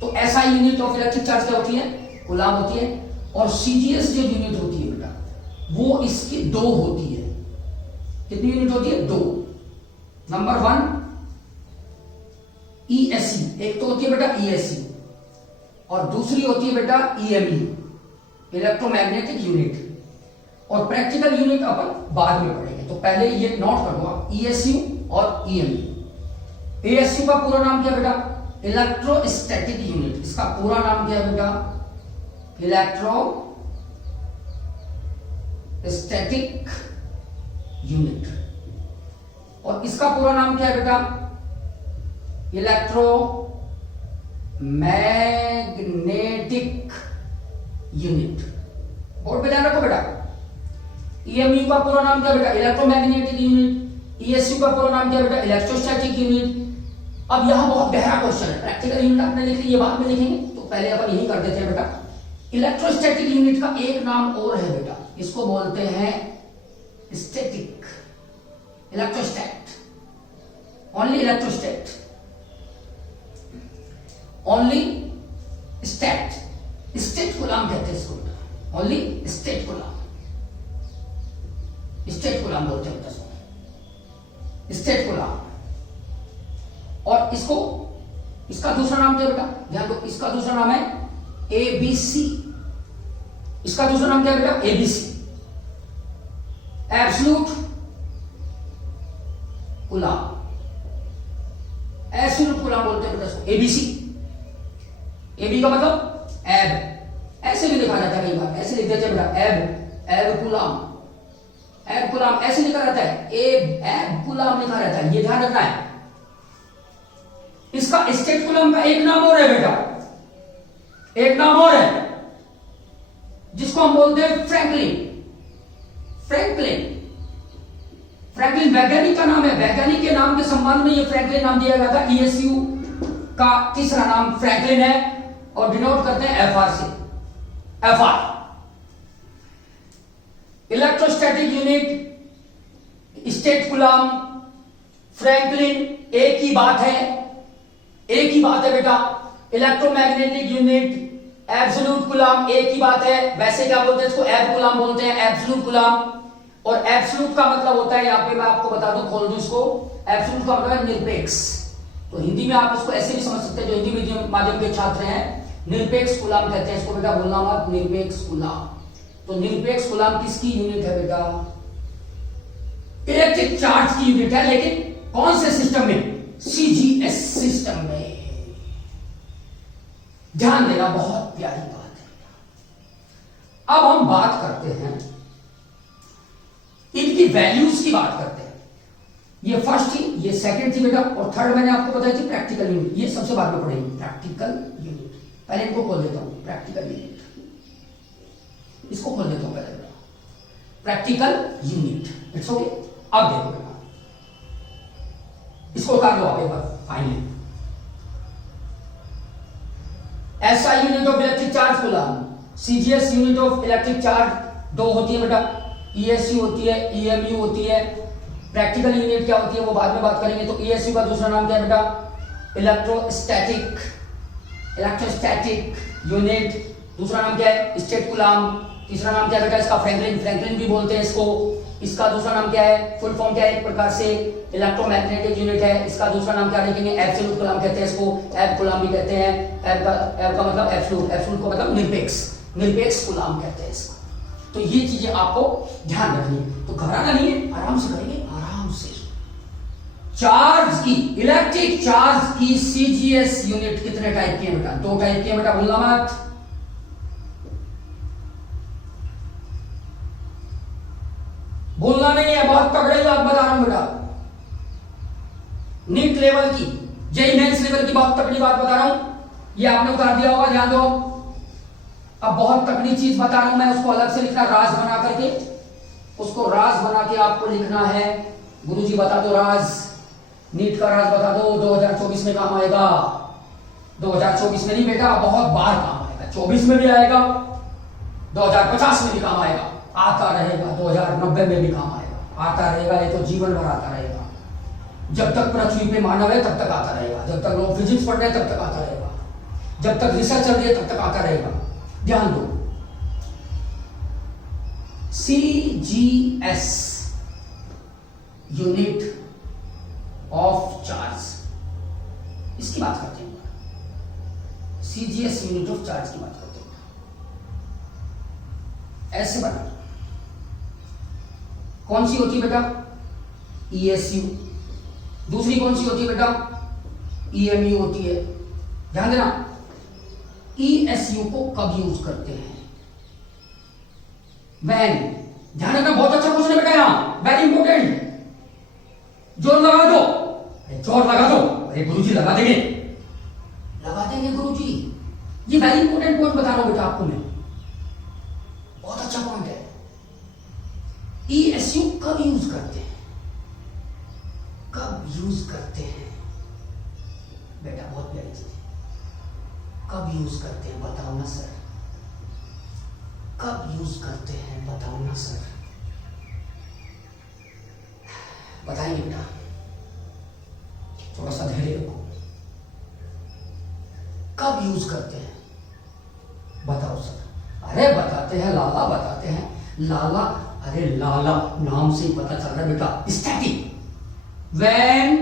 तो SI unit of electric charge क्या होती है, कूलाम होती है। और सीजीएस जो यूनिट होती है बेटा, वो इसकी 2 होती है। कितनी यूनिट होती है, 2। नंबर 1 ESC, एक तो होती है बेटा ESC, और दूसरी होती है बेटा EMU, इलेक्ट्रोमैग्नेटिक यूनिट। और प्रैक्टिकल यूनिट अपन बाद में पढ़ेंगे, तो पहले ये नोट कर लो आप, ESU और EMU। ESU का पूरा नाम क्या बेटा, इलेक्ट्रोस्टैटिक यूनिट। इसका पूरा नाम क्या है बेटा, इलेक्ट्रोस्टैटिक यूनिट। और इसका पूरा नाम क्या है बेटा, इलेक्ट्रोमैग्नेटिक यूनिट। बोर्ड पे ध्यान रखो बेटा। EMU का पूरा नाम क्या बेटा, इलेक्ट्रोमैग्नेटिक यूनिट। ESU का पूरा नाम क्या बेटा, इलेक्ट्रोस्टैटिक यूनिट। अब यहां बहुत गहरा क्वेश्चन है, प्रैक्टिकल यूनिट आपने लिख ली, ये बाद में लिखेंगे, तो पहले अपन यही कर देते हैं बेटा। इलेक्ट्रोस्टैटिक यूनिट का एक नाम और है बेटा, इसको बोलते हैं static, electrostat, only electrostat, only stat. Statcoulomb कहते हैं इसको, only statcoulomb, statcoulomb बोलते हैं इसको, स्टेट कूलाम। और इसको, इसका दूसरा नाम क्या बेटा, ध्यान दो, इसका दूसरा नाम है ABC। इसका दूसरा नाम क्या है बेटा, ABC, absolute coulomb, absolute coulomb बोलते हैं बेटा इसको, ABC। AB का मतलब एब, ऐसे भी लिखा जाता है, कई बार ऐसे लिख देते हैं बेटा, एब, एब कूलाम, एब कूलाम ऐसे लिखा रहता है, एब कूलाम लिखा रहता है, ये ध्यान रखना है। इसका स्टेट कूलाम का एक नाम और है बेटा, एक नाम और है, जिसको हम बोलते हैं फ्रैंकलिन। फ्रैंकलिन, फ्रैंकलिन वैज्ञानिक का नाम है, वैज्ञानिक के नाम के संबंध में ये फ्रैंकलिन नाम दिया गया था। ESU का तीसरा नाम फ्रैंकलिन है, और डिनोट करते हैं FR से, FR। Electrostatic unit, state coulomb, Franklin, एक ही बात है, एक ही बात है बेटा। इलेक्ट्रोमैग्नेटिक यूनिट, एब्सोल्यूट कूलाम, एक ही बात है। वैसे क्या बोलते हैं इसको, एब कूलाम बोलते हैं, एब्सोल्यूट कूलाम। और एब्सोल्यूट का मतलब होता है, यहां पे मैं आपको बता दूं, खोल दूं इसको, एब्सोल्यूट का मतलब है निरपेक्ष। तो हिंदी में आप इसको ऐसे भी समझ सकते हैं, जो हिंदी मीडियम माध्यम के छात्र हैं, निरपेक्ष कूलाम कहते हैं इसको बेटा, बोलना मत, निरपेक्ष कूलाम। तो निरपेक्ष कूलाम किसकी यूनिट है बेटा, इलेक्ट्रिक चार्ज की यूनिट है, लेकिन कौन से सिस्टम में, CGS सिस्टम में। ध्यान देना, बहुत प्यारी बात है। अब हम बात करते हैं, इनकी वैल्यूज की बात करते हैं। ये फर्स्ट थी, ये सेकंड थी बेटा, और थर्ड मैंने आपको बताई थी प्रैक्टिकल यूनिट, ये सबसे बाद में पढ़ेंगे, प्रैक्टिकल यूनिट। पहले इनको खोल देता हूं, प्रैक्टिकल यूनिट, इसको खोल देता हूं पहले बेटा, प्रैक्टिकल यूनिट। It's okay. अब देखो बेटा, इसको उतार लो आप एक बार finally. SI unit of electric charge coulomb, CGS unit of electric charge 2 होती है बेटा, ESU होती है, EMU होती है। प्रैक्टिकल यूनिट क्या होती है वो बाद में बात करेंगे। तो ESU का दूसरा नाम क्या है बेटा, इलेक्ट्रोस्टैटिक, इलेक्ट्रोस्टैटिक यूनिट। दूसरा नाम क्या है, स्टेट कूलाम। तीसरा नाम क्या है बेटा इसका, फ्रैंकलिन, फ्रैंकलिन भी बोलते हैं इसको। इसका दूसरा नाम क्या है, फुल फॉर्म क्या है, एक प्रकार से इलेक्ट्रोमैग्नेटिक यूनिट है। इसका दूसरा नाम क्या लिखेंगे, एब्सोल्यूट कूलाम कहते हैं इसको, एब कूलाम भी कहते हैं। एब का मतलब एब्सोल्यूट, एब्सोल्यूट का मतलब निरपेक्ष, निरपेक्ष कूलाम कहते हैं इसको। तो ये चीजें आपको ध्यान रखनी है, तो घबराना नहीं है, आराम से करेंगे, आराम से। चार्ज की, इलेक्ट्रिक चार्ज की CGS यूनिट कितने टाइप की है बेटा, 2 टाइप की है बेटा, भूलना मत। भूलना नहीं है, बहुत तगड़ी बात बता रहा हूं बेटा, नीट लेवल की, जेईई मेंस लेवल की बहुत तगड़ी बात बता रहा हूं। ये आपने उतार दिया होगा, ध्यान दो। अब बहुत तकनीकी चीज बता रहा हूं मैं, उसको अलग से लिखना, राज बना करके उसको राज बना के आपको लिखना है। गुरुजी बता दो राज, नीट का राज बता दो, 2024 में काम आएगा। 2024 में नहीं बेटा, बहुत बार काम आएगा, 24 में भी आएगा, 2050 में भी काम आएगा, आता रहेगा, 2090 में भी काम आएगा, आता रहेगा, ये तो जीवन भर आता रहेगा। जब तक पृथ्वी पे मानव है तब तक आता रहेगा, जब तक लोग फिजिक्स पढ़ रहे हैं तब तक आता रहेगा, जब तक रिसर्च चल रही है तब तक आता रहेगा। ध्यान दो, CGS यूनिट ऑफ चार्ज, इसकी बात करते हैं। CGS यूनिट ऑफ चार्ज की बात करते हैं। ऐसे बना, कौन सी होती है बेटा? ESU। दूसरी कौन सी होती है बेटा? EMU होती है। ध्यान देना, ESU को कब यूज करते हैं? वैन। ध्यान रखना, बहुत अच्छा क्वेश्चन है बेटा, यहां वेरी इंपॉर्टेंट। जोर लगा दो, जोर लगा दो। अरे गुरुजी लगा देंगे, लगा देंगे गुरुजी, ये वेरी इंपॉर्टेंट पॉइंट बता रहा हूं बेटा आपको मैं, बहुत अच्छा पॉइंट है। ESU कब यूज करते हैं? कब यूज करते हैं बेटा? बहुत प्यारी चीज है। कब यूज करते हैं बताओ ना सर, कब यूज करते हैं बताओ ना सर, बताइए बेटा, थोड़ा सा धैर्य रखो। कब यूज करते हैं बताओ सर? अरे बताते हैं लाला, बताते हैं लाला। अरे लाला नाम से ही पता चल रहा है बेटा, static. When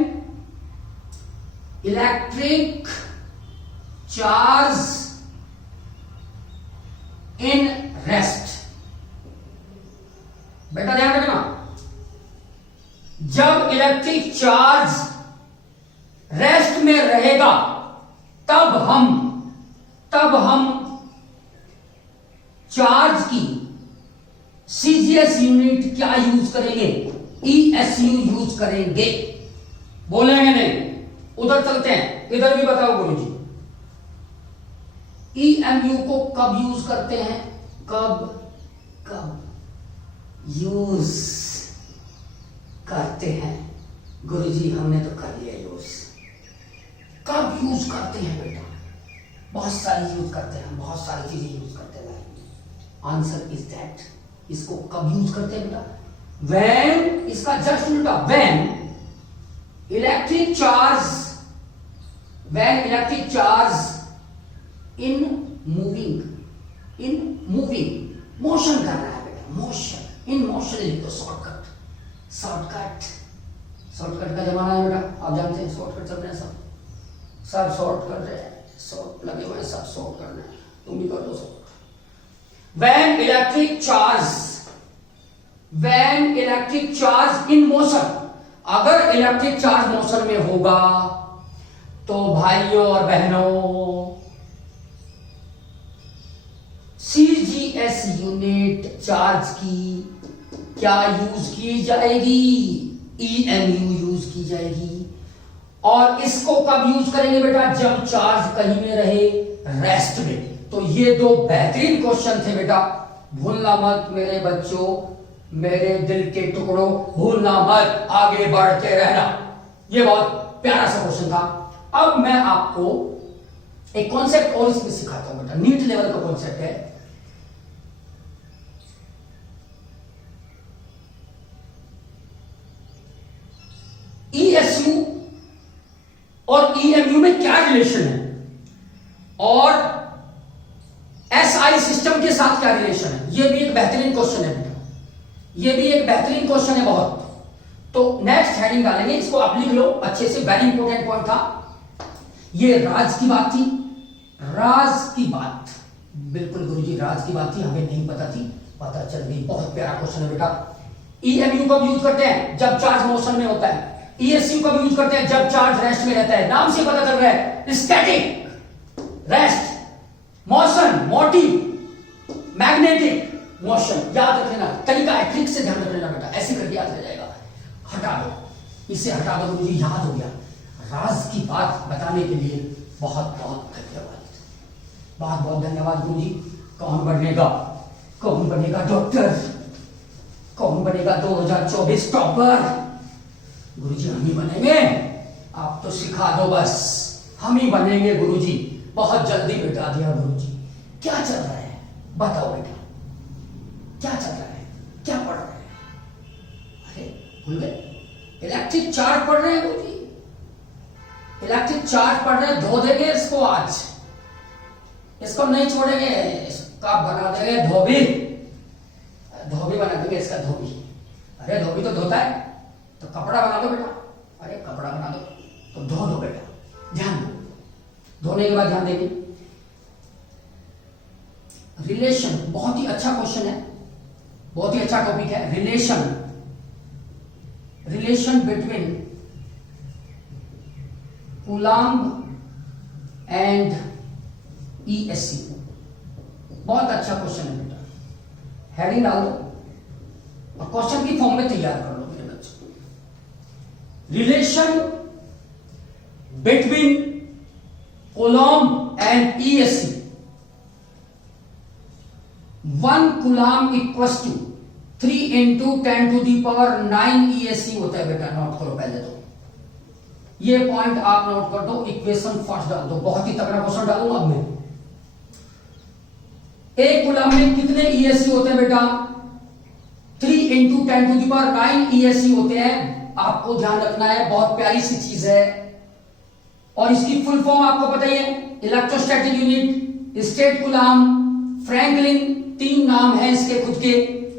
electric charge in rest, बेटा ध्यान रखना, जब इलेक्ट्रिक चार्ज रेस्ट में रहेगा तब हम चार्ज की CGS यूनिट क्या यूज करेंगे? ESU यूज करेंगे। बोलेंगे नहीं, उधर चलते हैं, इधर भी बताओ गुरुजी। EMU को कब यूज करते हैं? कब यूज करते हैं गुरुजी? हमने तो कर लिया यूज। कब यूज करते हैं बेटा? बहुत सारी यूज करते हैं, बहुत सारी चीजें यूज करते हैं। आंसर इज दैट, इसको कब यूज करते हैं बेटा? When, इसका जस्ट उल्टा, when electric charge in moving motion कर रहा है बेटा, motion in motion लिख दो, शॉर्टकट का जमाना है बेटा, आप जानते हैं शॉर्टकट चल रहे हैं, सब शॉर्ट कर रहे हैं, शॉर्ट लगे हुए हैं, सब शॉर्ट कर रहे हैं, तुम भी कर दो short. When electric charge in motion, अगर इलेक्ट्रिक चार्ज मोशन में होगा तो भाइयों और बहनों CGS यूनिट चार्ज की क्या यूज की जाएगी? EMU यूज की जाएगी। और इसको कब यूज करेंगे बेटा? जब चार्ज कहीं में रहे रेस्ट में। तो ये दो बेहतरीन क्वेश्चन थे बेटा, भूलना मत मेरे बच्चों, मेरे दिल के टुकड़ों, भूलना मत, आगे बढ़ते रहना। ये बहुत प्यारा सा क्वेश्चन था। अब मैं आपको एक कॉन्सेप्ट और इसमें सिखाता हूं बेटा, नीट लेवल का कॉन्सेप्ट है। ESU और EMU में क्या रिलेशन है और SI सिस्टम के साथ क्या रिलेशन है? ये भी एक बेहतरीन क्वेश्चन है बेटा, ये भी एक बेहतरीन क्वेश्चन है बहुत। तो नेक्स्ट हेडिंग डालेंगे, इसको आप लिख लो अच्छे से, वेरी इंपॉर्टेंट पॉइंट था। ये राज की बात थी, राज की बात, बिल्कुल गुरुजी राज की बात थी, हमें नहीं पता थी, पता चल गई। बहुत प्यारा क्वेश्चन है बेटा। EMU कब यूज करते हैं? जब चार्ज मोशन में होता है। ESU कब यूज करते हैं? जब चार्ज रेस्ट में रहता है। नाम से पता चल रहा है, static, rest, motion, motive, magnetic, motion. याद रख लेना, तरीका है, ट्रिक से ध्यान रख लेना बेटा, ऐसे करके याद रह जाएगा। हटा दो, इसे हटा दो, मुझे याद हो गया। राज की बात बताने के लिए बहुत बहुत धन्यवाद, बहुत बहुत धन्यवाद गुरुजी। कौन बनेगा, कौन बनेगा डॉक्टर, कौन बनेगा 2024 टॉपर? गुरुजी हम ही बनेंगे, आप तो सिखा दो बस, हम ही बनेंगे गुरुजी, बहुत जल्दी बिठा दिया गुरुजी। क्या चल रहा है बताओ बेटा, क्या चल रहा है, क्या पढ़ रहे हैं? अरे भूल गए, इलेक्ट्रिक चार्ज पढ़ रहे हैं गुरुजी, इलेक्ट्रिक चार्ज पढ़ रहे हैं। धो देंगे इसको आज, इसको नहीं छोड़ेंगे, इसका बना देंगे धोबी, धोबी बना देंगे इसका धोबी। अरे धोबी तो धोता है, तो कपड़ा बना दो बेटा, अरे कपड़ा बना दो तो धो दो बेटा, ध्यान दो, धोने के बाद ध्यान देंगे। रिलेशन बहुत ही अच्छा क्वेश्चन है, बहुत ही अच्छा टॉपिक है। Relation, relation between coulomb and ESC, बहुत अच्छा क्वेश्चन है बेटा, हेडिंग डाल दो और क्वेश्चन की फॉर्म में तैयार कर लो मेरे बच्चे। Relation between coulomb and ESC, 1 coulomb equals to 3 into 10 to the power 9 ESC होता है बेटा, नोट करो पहले तो, ये पॉइंट आप नोट कर दो, इक्वेशन फर्स्ट डाल दो। बहुत ही तगड़ा क्वेश्चन डालूंगा अब मैं। एक कूलम्ब में कितने ESC होते हैं बेटा? 3 into 10 to the power 9 ESC होते हैं, आपको ध्यान रखना है, बहुत प्यारी सी चीज है। और इसकी फुल फॉर्म आपको पता ही है, electrostatic unit, state coulomb, Franklin, 3 नाम है इसके खुद के,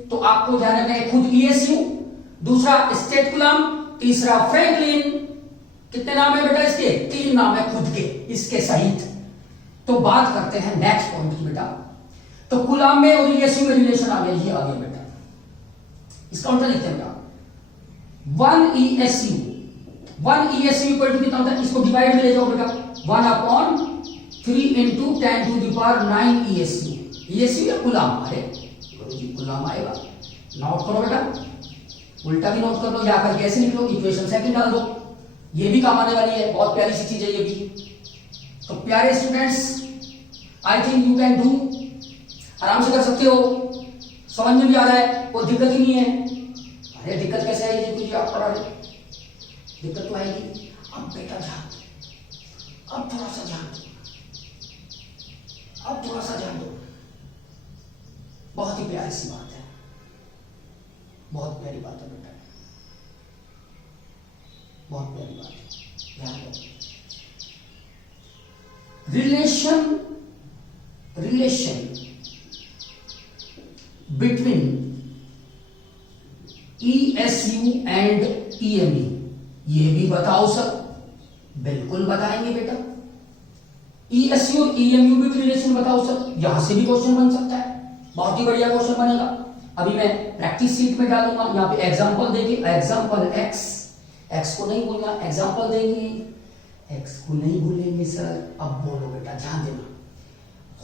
तो आपको ध्यान रखना है, खुद ESU, दूसरा स्टेट कूलम्ब, तीसरा फ्रैंकलिन। कितने नाम है बेटा इसके? 3 नाम है खुद के इसके सहित। तो बात करते हैं नेक्स्ट पॉइंट की बेटा। तो कूलम्ब में और ESU में रिलेशन आ गया, ये आ गया बेटा, इसका उल्टा लिखते हैं बेटा, 1 ESU इक्वल टू कितना होता है? इसको डिवाइड में ले जाओ बेटा, 1/3 into 10 to the power 9 ESU या कूलम्ब? अरे गुरुजी कूलम्ब आएगा, नोट करो बेटा, उल्टा भी नोट कर लो, या करके ऐसे लिख लो, इक्वेशन सेकंड डाल दो, ये भी काम आने वाली है, बहुत प्यारी सी चीज है ये भी। तो प्यारे students, I think you can do, आराम से कर सकते हो, समझ में भी आ रहा है, कोई दिक्कत ही नहीं है। अरे दिक्कत कैसे आएगी, कुछ आप पढ़ा रहे, दिक्कत तो आएगी। अब बेटा ध्यान, अब थोड़ा सा ध्यान दो, अब थोड़ा सा ध्यान दो, बहुत ही प्यारी सी बात है, बहुत प्यारी बात है बेटा, बहुत प्यारी बात है, ध्यान दो। Relation between ESU and EMU, ये भी बताओ सर। बिल्कुल बताएंगे बेटा, ESU और EMU भी रिलेशन बताओ सर, यहां से भी क्वेश्चन बन सकता है, बहुत ही बढ़िया क्वेश्चन बनेगा। अभी मैं प्रैक्टिस शीट में डालूंगा, यहां पे एग्जांपल देंगे, एग्जांपल एक्स को नहीं भूलना, एग्जांपल देंगे, एक्स को नहीं भूलेंगे सर। अब बोलो बेटा, ध्यान देना,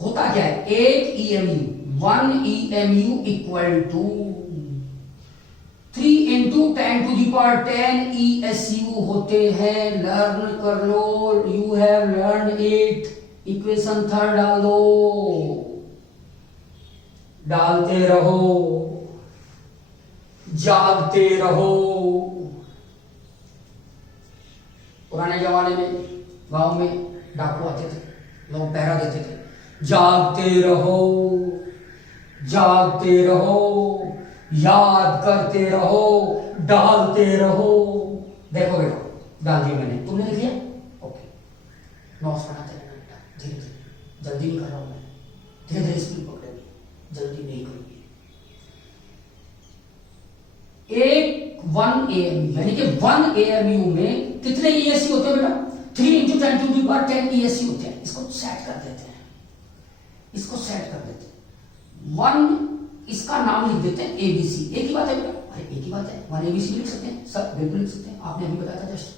होता क्या है, एक EMU 1 EMU equal to 3 into 10 to the power 10 ESU होते हैं, लर्न कर लो, you have learn it. Equation third डाल दो, डालते रहो, जागते रहो। पुराने जमाने में गांव में डाकू आते थे, लोग पहरा देते थे, जागते रहो, जागते रहो, याद करते रहो, डालते रहो। देखो बेटा, डाल दिया मैंने, तुमने लिख लिया? ओके, नोट्स बनाते रहना बेटा, धीरे धीरे, जल्दी नहीं कर रहा हूं मैं, धीरे धीरे स्पीड पकड़ेंगे, जल्दी नहीं करूंगी। 1 AMU यानी कि 1 AMU में कितने ESC होते हैं बेटा? 3 into 10 to the power 10 ESC होते हैं। इसको सेट कर देते हैं, इसको सेट कर देते हैं। 1 इसका नाम लिख देते हैं ABC, एक ही बात है बेटा, अरे एक ही बात है, 1 ABC लिख सकते हैं सर, बिल्कुल लिख सकते हैं, आपने अभी बताया था just.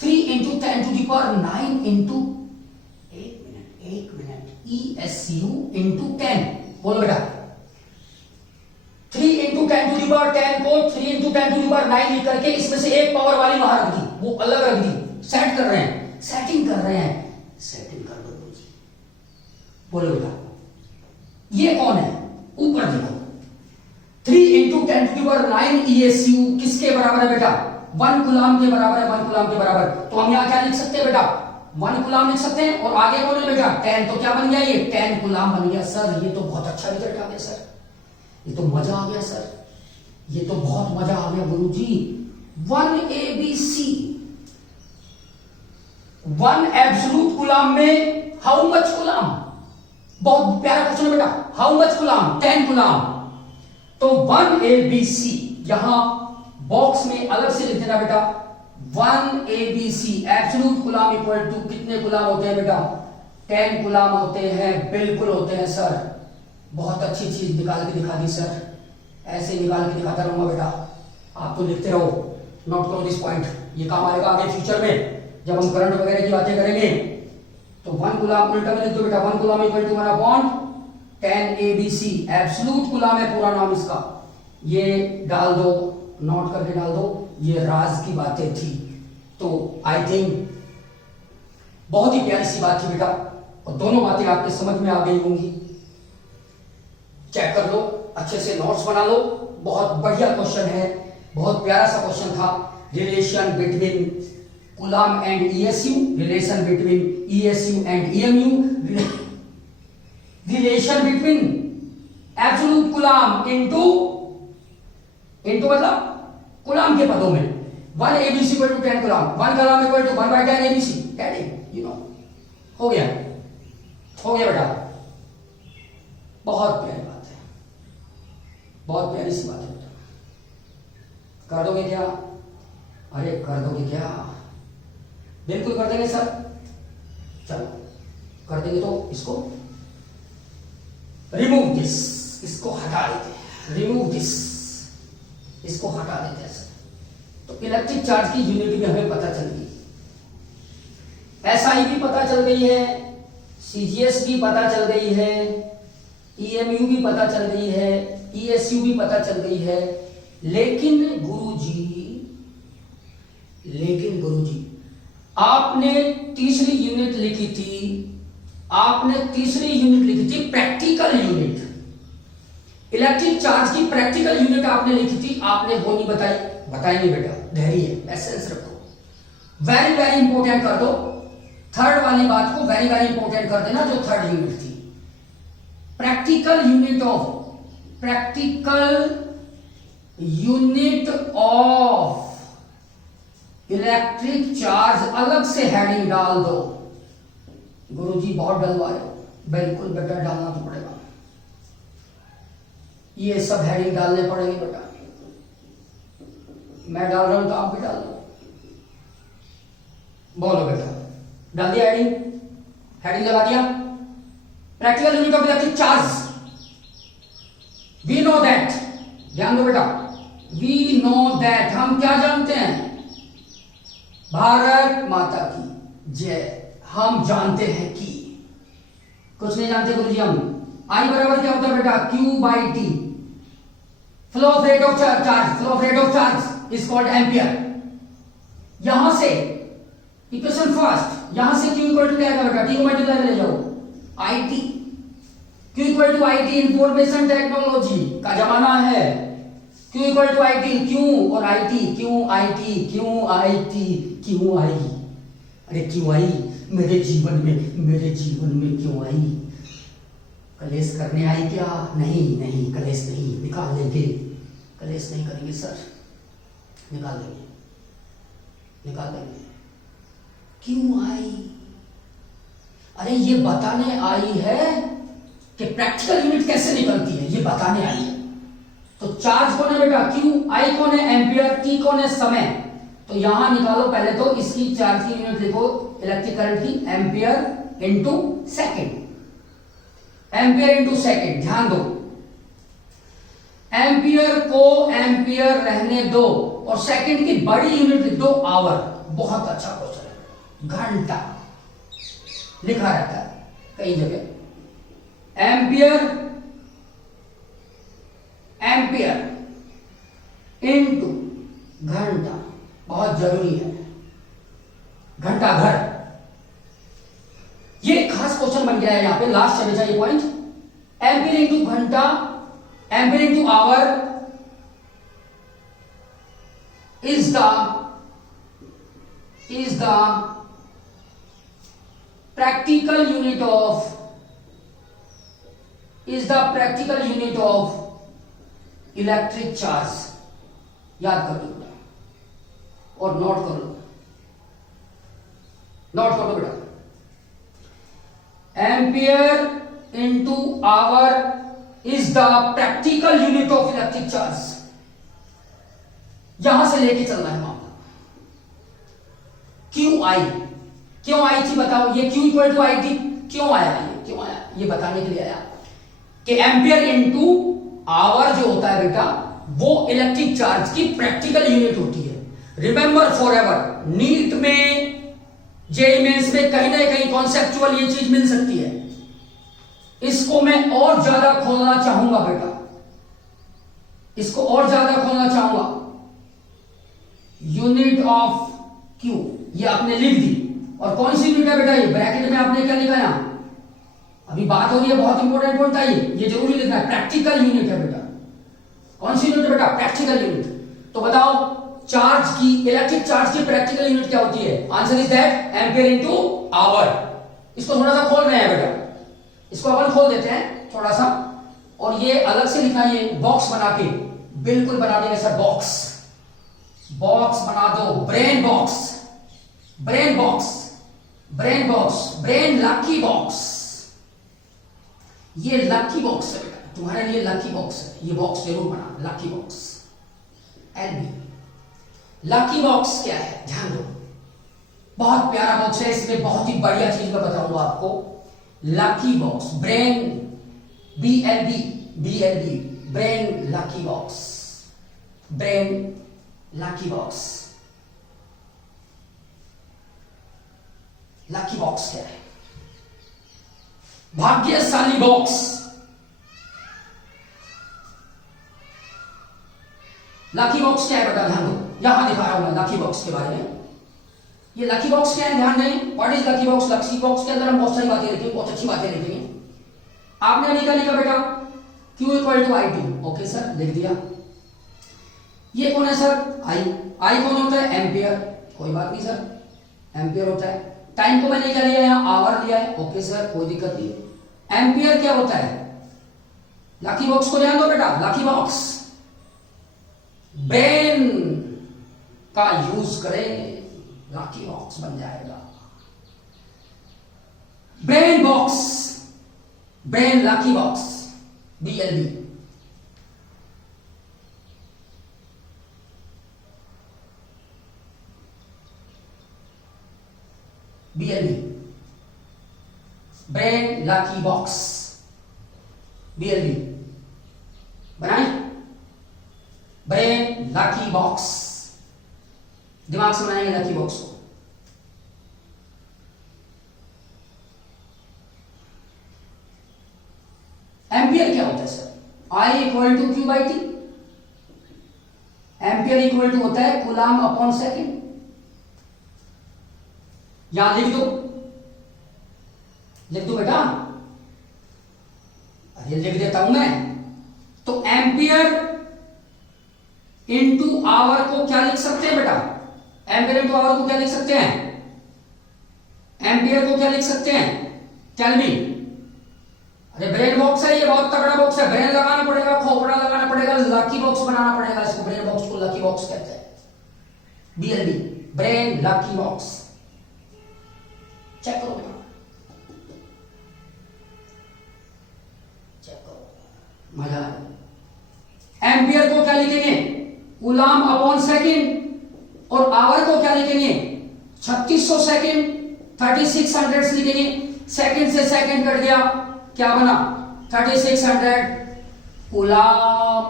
3 into 10 to the power 9 into 1 minute ESU into 10, बोलो बेटा। 3 into 10 to the power 10 को 3 into 10 to the power 9 लिख करके इसमें से एक पावर वाली वहां रख दी, वो अलग रख दी, सेट कर रहे हैं, सेटिंग कर रहे हैं, सेटिंग कर दो, बोलो बेटा। ये कौन है? ऊपर देखो 3 × 10⁹ ESU किसके बराबर है बेटा? 1 कूलाम के बराबर है, 1 कूलाम के बराबर। तो हम यहां क्या लिख सकते हैं बेटा? 1 कूलाम लिख सकते हैं। और आगे कौन है बेटा? 10। तो क्या बन गया? ये 10 कूलाम बन गया। सर ये तो बहुत अच्छा रिजल्ट आ गया सर, ये तो मजा आ गया सर, ये तो बहुत मजा आ गया गुरुजी। 1 ABC 1 एब्सोल्यूट कूलाम में हाउ मच कूलाम? बहुत प्यारा क्वेश्चन है बेटा। How much coulomb? 10 कूलाम। तो 1 ABC यहां बॉक्स में अलग से लिख देना बेटा। 1 ABC absolute coulomb equal to कितने कूलाम होते हैं बेटा? 10 कूलाम होते हैं। बिल्कुल होते हैं सर, बहुत अच्छी चीज निकाल के दिखा दी सर, ऐसे निकाल के दिखाता रहूंगा बेटा। आप तो लिखते रहो, नोट करो दिस पॉइंट, ये काम आएगा आगे फ्यूचर में जब हम करंट वगैरह की बातें करेंगे। तो 1 कूलाम उल्टा में लिख दो बेटा। 1 coulomb equal to 1/10 ABC absolute coulomb है पूरा नाम इसका। ये डाल दो, नोट करके डाल दो, ये राज की बातें थी। तो आई थिंक बहुत ही प्यारी सी बात थी बेटा, और दोनों बातें आपके समझ में आ गई होंगी। चेक कर लो, अच्छे से नोट्स बना लो। बहुत बढ़िया क्वेश्चन है, बहुत प्यारा सा क्वेश्चन था। Relation between coulomb and ESU, relation between ESU and EMU, relation between absolute coulomb into मतलब कूलाम के पदों में 1 ABC equal to 10 coulomb, 1 coulomb equal to 1/10 ABC। You know, हो गया बेटा। बहुत प्यारी बात है, बहुत प्यारी सी बात है बेटा। कर दोगे क्या? अरे कर दोगे क्या? बिल्कुल कर देंगे सर। चलो कर देंगे। तो इसको रिमूव दिस, इसको हटा देते, रिमूव दिस, इसको हटा देते हैं सर। तो इलेक्ट्रिक चार्ज की यूनिट भी हमें पता चल गई, SI भी पता चल गई है, CGS भी पता चल गई है, EMU भी पता चल गई है, ESU भी पता चल गई है। लेकिन गुरुजी आपने तीसरी यूनिट लिखी थी, प्रैक्टिकल यूनिट। इलेक्ट्रिक चार्ज की प्रैक्टिकल यूनिट आपने लिखी थी, आपने वो नहीं बताई नहीं बेटा। धैर्य, एसेंस रखो, वेरी वेरी इंपॉर्टेंट कर दो। थर्ड वाली बात को वेरी वेरी इंपॉर्टेंट कर देना, जो थर्ड यूनिट थी। Practical unit of electric charge, अलग से हेडिंग डाल दो। गुरुजी बहुत डलवा रहे हो, बिल्कुल बेटा डालना तो पड़ेगा, ये सब हेडिंग डालने पड़ेंगे बेटा। मैं डाल रहा हूं तो आप भी डाल दो। बोलो बेटा, डाल दिया हेडिंग लगा दिया। Practical unit of electric charge, we know that, ध्यान दो बेटा, वी नो दैट, हम क्या जानते हैं? भारत माता की जय। हम जानते हैं कि, कुछ नहीं जानते गुरुजी हम। I बराबर क्या होता है बेटा? Q/T, flow of rate of charge, flow of rate of charge is called ampere. यहां से इक्वेशन फर्स्ट, यहां से Q इक्वल टू क्या आएगा बेटा? T को मल्टीप्लाई में ले जाओ, IT। Q equal to IT, information technology का जमाना है। Q इक्वल टू IT, क्यों और IT, क्यों IT, क्यों IT, क्यों आई? अरे क्यों आई मेरे जीवन में क्यों आई? कलेश करने आई क्या? नहीं, कलेश नहीं, निकाल लेंगे। कलेश नहीं करेंगे सर, निकाल देंगे। क्यों आई? अरे ये बताने आई है कि प्रैक्टिकल यूनिट कैसे निकलती है, ये बताने आई है। तो चार्ज कौन है बेटा? Q, I कौन है? एम्पियर, T कौन है? समय। तो यहां निकालो पहले तो इसकी चार्ज की यूनिट लिखो, इलेक्ट्रिक करंट की, ampere into second, ampere into second. ध्यान दो, एम्पियर को एम्पियर रहने दो और सेकेंड की बड़ी यूनिट लिख दो, आवर। बहुत अच्छा क्वेश्चन है, घंटा लिखा रहता है कई जगह। एम्पियर इंटू घंटा, बहुत जरूरी है, घंटा घर। ये खास क्वेश्चन बन गया है यहां पे, लास्ट चले जाए ये पॉइंट। एम्पियर इंटू घंटा, ampere into hour is the practical unit of electric charge. याद कर लो बेटा और नोट कर लो, नोट कर लो बेटा। Ampere into hour is the practical unit of electric charge. यहां से लेके चलना है मामला। क्यों आई, क्यों आई थी बताओ, ये क्यू इक्वल टू आई थी, क्यों आया ये, क्यों आया ये बताने के लिए आया कि एम्पियर इंटू आवर जो होता है बेटा वो इलेक्ट्रिक चार्ज की प्रैक्टिकल यूनिट होती है। रिमेंबर फॉरएवर, नीट में, जेईई मेंस में कहीं ना कहीं कॉन्सेप्चुअल ये चीज मिल सकती है। इसको मैं और ज्यादा खोलना चाहूंगा बेटा, इसको और ज्यादा खोलना चाहूंगा। यूनिट ऑफ क्यू ये आपने लिख दी, और कौन सी यूनिट है बेटा ये, ब्रैकेट में आपने क्या लिखा यहां, अभी बात हो रही है बहुत इंपॉर्टेंट पॉइंट है ये जरूरी लिखना है, प्रैक्टिकल यूनिट है बेटा। कौन सी यूनिट है बेटा, प्रैक्टिकल यूनिट। तो बताओ चार्ज की, इलेक्ट्रिक चार्ज की प्रैक्टिकल यूनिट क्या होती है? Answer is that ampere into hour. इसको थोड़ा सा खोल रहे हैं बेटा, इसको अपन खोल देते हैं थोड़ा सा, और ये अलग से लिखा, ये बॉक्स बना के बिल्कुल बना देंगे सर, बॉक्स, बॉक्स बना दो, brain box, brain box, brain box, brain lucky box. ये लकी बॉक्स है बेटा, तुम्हारे लिए लकी बॉक्स है, ये बॉक्स जरूर बना, lucky box, LB. Lucky box क्या है ध्यान दो, बहुत प्यारा बॉक्स है, इसमें बहुत ही बढ़िया चीज मैं बताऊंगा आपको। Lucky box, brain, BLB, BLB, brain lucky box, brain lucky box. Lucky box क्या है? भाग्यशाली बॉक्स। लकी बॉक्स क्या है बेटा ध्यान दो, यहां दिखा रहा हूं मैं लकी बॉक्स के बारे में। ये लकी बॉक्स क्या है ध्यान दें, what is lucky box. Lucky box के अंदर हम बहुत सारी बातें लिखेंगे, बहुत अच्छी बातें लिखेंगे। आपने अभी क्या लिखा बेटा, Q equal to IT, okay sir लिख दिया। ये कौन है सर, I कौन होता है, एम्पियर, कोई बात नहीं सर, एम्पियर होता है। टाइम को मैंने क्या लिया यहां, आवर लिया है, ओके सर कोई दिक्कत नहीं। एम्पियर क्या होता है, लकी बॉक्स को ध्यान दो बेटा, लकी बॉक्स, ब्रेन का यूज करें, लकी बॉक्स बन जाएगा, brain box, brain lucky box, BLB। BLB, brain lucky box, BLB बनाए, ब्रेन लकी बॉक्स, दिमाग से बनाएंगे लकी बॉक्स को। एम्पियर क्या होता है sir, I equal to Q by T। Ampere equal to होता है कूलाम अपॉन सेकेंड। यहां लिख दो, लिख दो बेटा, अरे लिख देता हूं मैं। तो एम्पियर इंटू आवर को क्या लिख सकते हैं बेटा, एम्पियर इंटू आवर को क्या लिख सकते हैं, एम्पियर को क्या लिख सकते हैं, टेल मी। अरे ब्रेन बॉक्स है ये, बहुत तगड़ा बॉक्स है, ब्रेन लगाना पड़ेगा, खोपड़ा लगाना पड़ेगा, लकी बॉक्स बनाना पड़ेगा इसको, ब्रेन बॉक्स को लकी बॉक्स कहते हैं, BLB, brain lucky box. Check करो बेटा, चेक करो, मजा आए। एम्पियर को क्या लिखेंगे, कूलाम अपॉन सेकेंड, और आवर को क्या लिखेंगे, 3600 सेकेंड, 3600 लिखेंगे। सेकेंड से सेकेंड कट गया, क्या बना, 3600 कूलाम।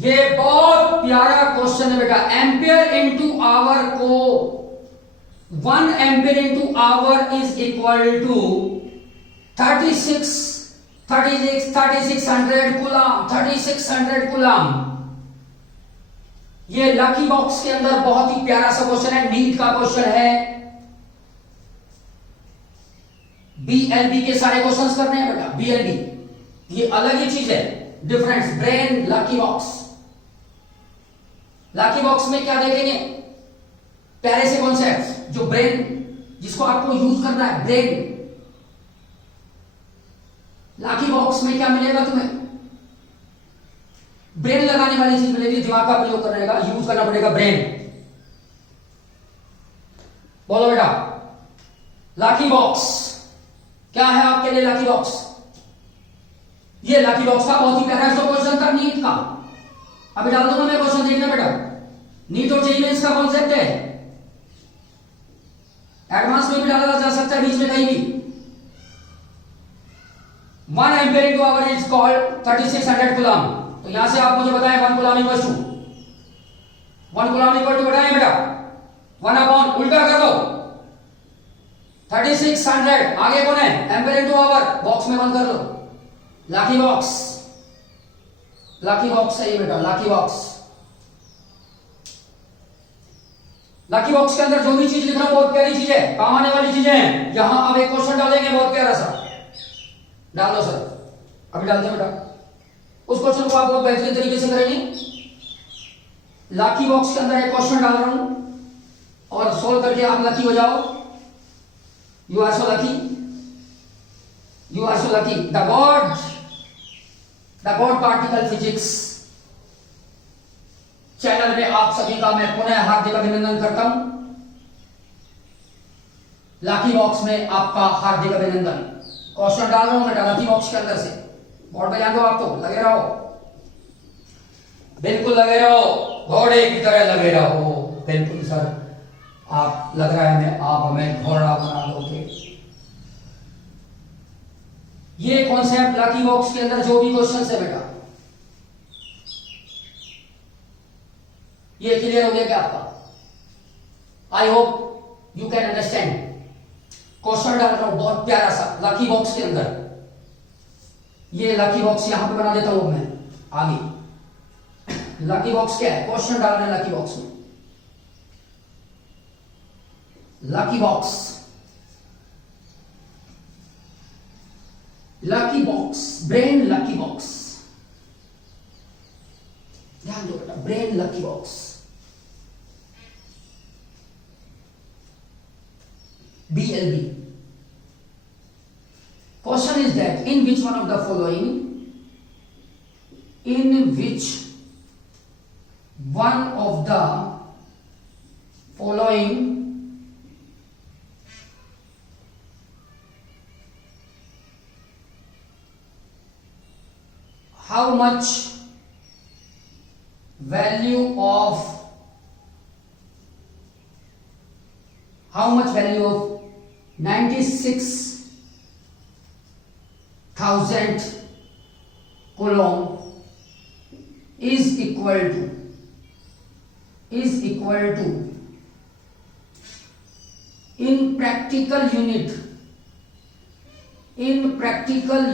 ये बहुत प्यारा क्वेश्चन है बेटा। एम्पियर इंटू आवर को, 1 ampere into hour is equal to 3600 coulomb, 3600 coulomb. ये लकी बॉक्स के अंदर बहुत ही प्यारा सा क्वेश्चन है, नीट का क्वेश्चन है। बीएलबी के सारे क्वेश्चंस करने हैं बेटा। बीएलबी ये अलग ही चीज है, difference. Brain lucky box, lucky box में क्या देखेंगे, प्यारे से कॉन्सेप्ट जो ब्रेन जिसको आपको यूज करना है, ब्रेन। लकी बॉक्स में क्या मिलेगा तुम्हें, ब्रेन लगाने वाली चीज मिलेगी, दिमाग का प्रयोग करने का, यूज करना पड़ेगा ब्रेन। बोलो बेटा, लकी बॉक्स क्या है आपके लिए? लकी बॉक्स, ये लकी बॉक्स का बहुत ही प्यारा जो क्वेश्चन था नीट का, अभी डाल दूंगा मैं क्वेश्चन, देखना बेटा। नीट और जेईई मेंस का कॉन्सेप्ट है, एडवांस में भी डाला जा सकता है बीच में कहीं भी। 1 ampere into hour is called 3600 coulomb. तो यहां से आप मुझे बताएं 1 coulomb equal to 1 coulomb equal to बताएं बेटा 1 अपॉन, उल्टा कर दो 3600, आगे कौन है, एम्पियर इनटू आवर, बॉक्स में 1 कर दो। लकी बॉक्स, लकी बॉक्स है ये बेटा, लकी बॉक्स। लकी बॉक्स के अंदर जो भी चीज लिख रहा हूं बहुत प्यारी चीज है, काम आने वाली चीजें हैं। यहां अब एक क्वेश्चन डालेंगे बहुत प्यारा सा, डाल दो सर, अभी डाल दो बेटा। उस क्वेश्चन को आप बहुत बेहतरीन तरीके से करेंगे। लकी बॉक्स के अंदर एक क्वेश्चन डाल रहा हूं और सोल्व करके आप लकी हो जाओ। You are so lucky, you are so lucky. The God particle physics channel में आप सभी का मैं पुनः हार्दिक अभिनंदन करता हूं। लकी बॉक्स में आपका हार्दिक अभिनंदन। क्वेश्चन डाल रहा हूं मैं लकी बॉक्स के अंदर से, बोर्ड पे ध्यान दो, आप तो लगे रहो, बिल्कुल लगे रहो, घोड़े की तरह लगे रहो। बिल्कुल सर, आप लग रहा है मैं आप हमें घोड़ा बना दोगे। ये कॉन्सेप्ट लकी बॉक्स के अंदर जो भी क्वेश्चन है बेटा, ये क्लियर हो गया क्या आपका? आई hope you can understand. Question डाल रहा हूं बहुत प्यारा सा लकी बॉक्स के अंदर। ये लकी बॉक्स यहां पे बना देता हूं मैं आगे। लकी बॉक्स क्या है? क्वेश्चन डाल रहे हैं लकी बॉक्स में। Lucky box, lucky box, brain lucky box, ध्यान दो बेटा, brain lucky box. BLB. Question is that in which one of the following, in which one of the following how much value of 96,000 coulomb is equal to in practical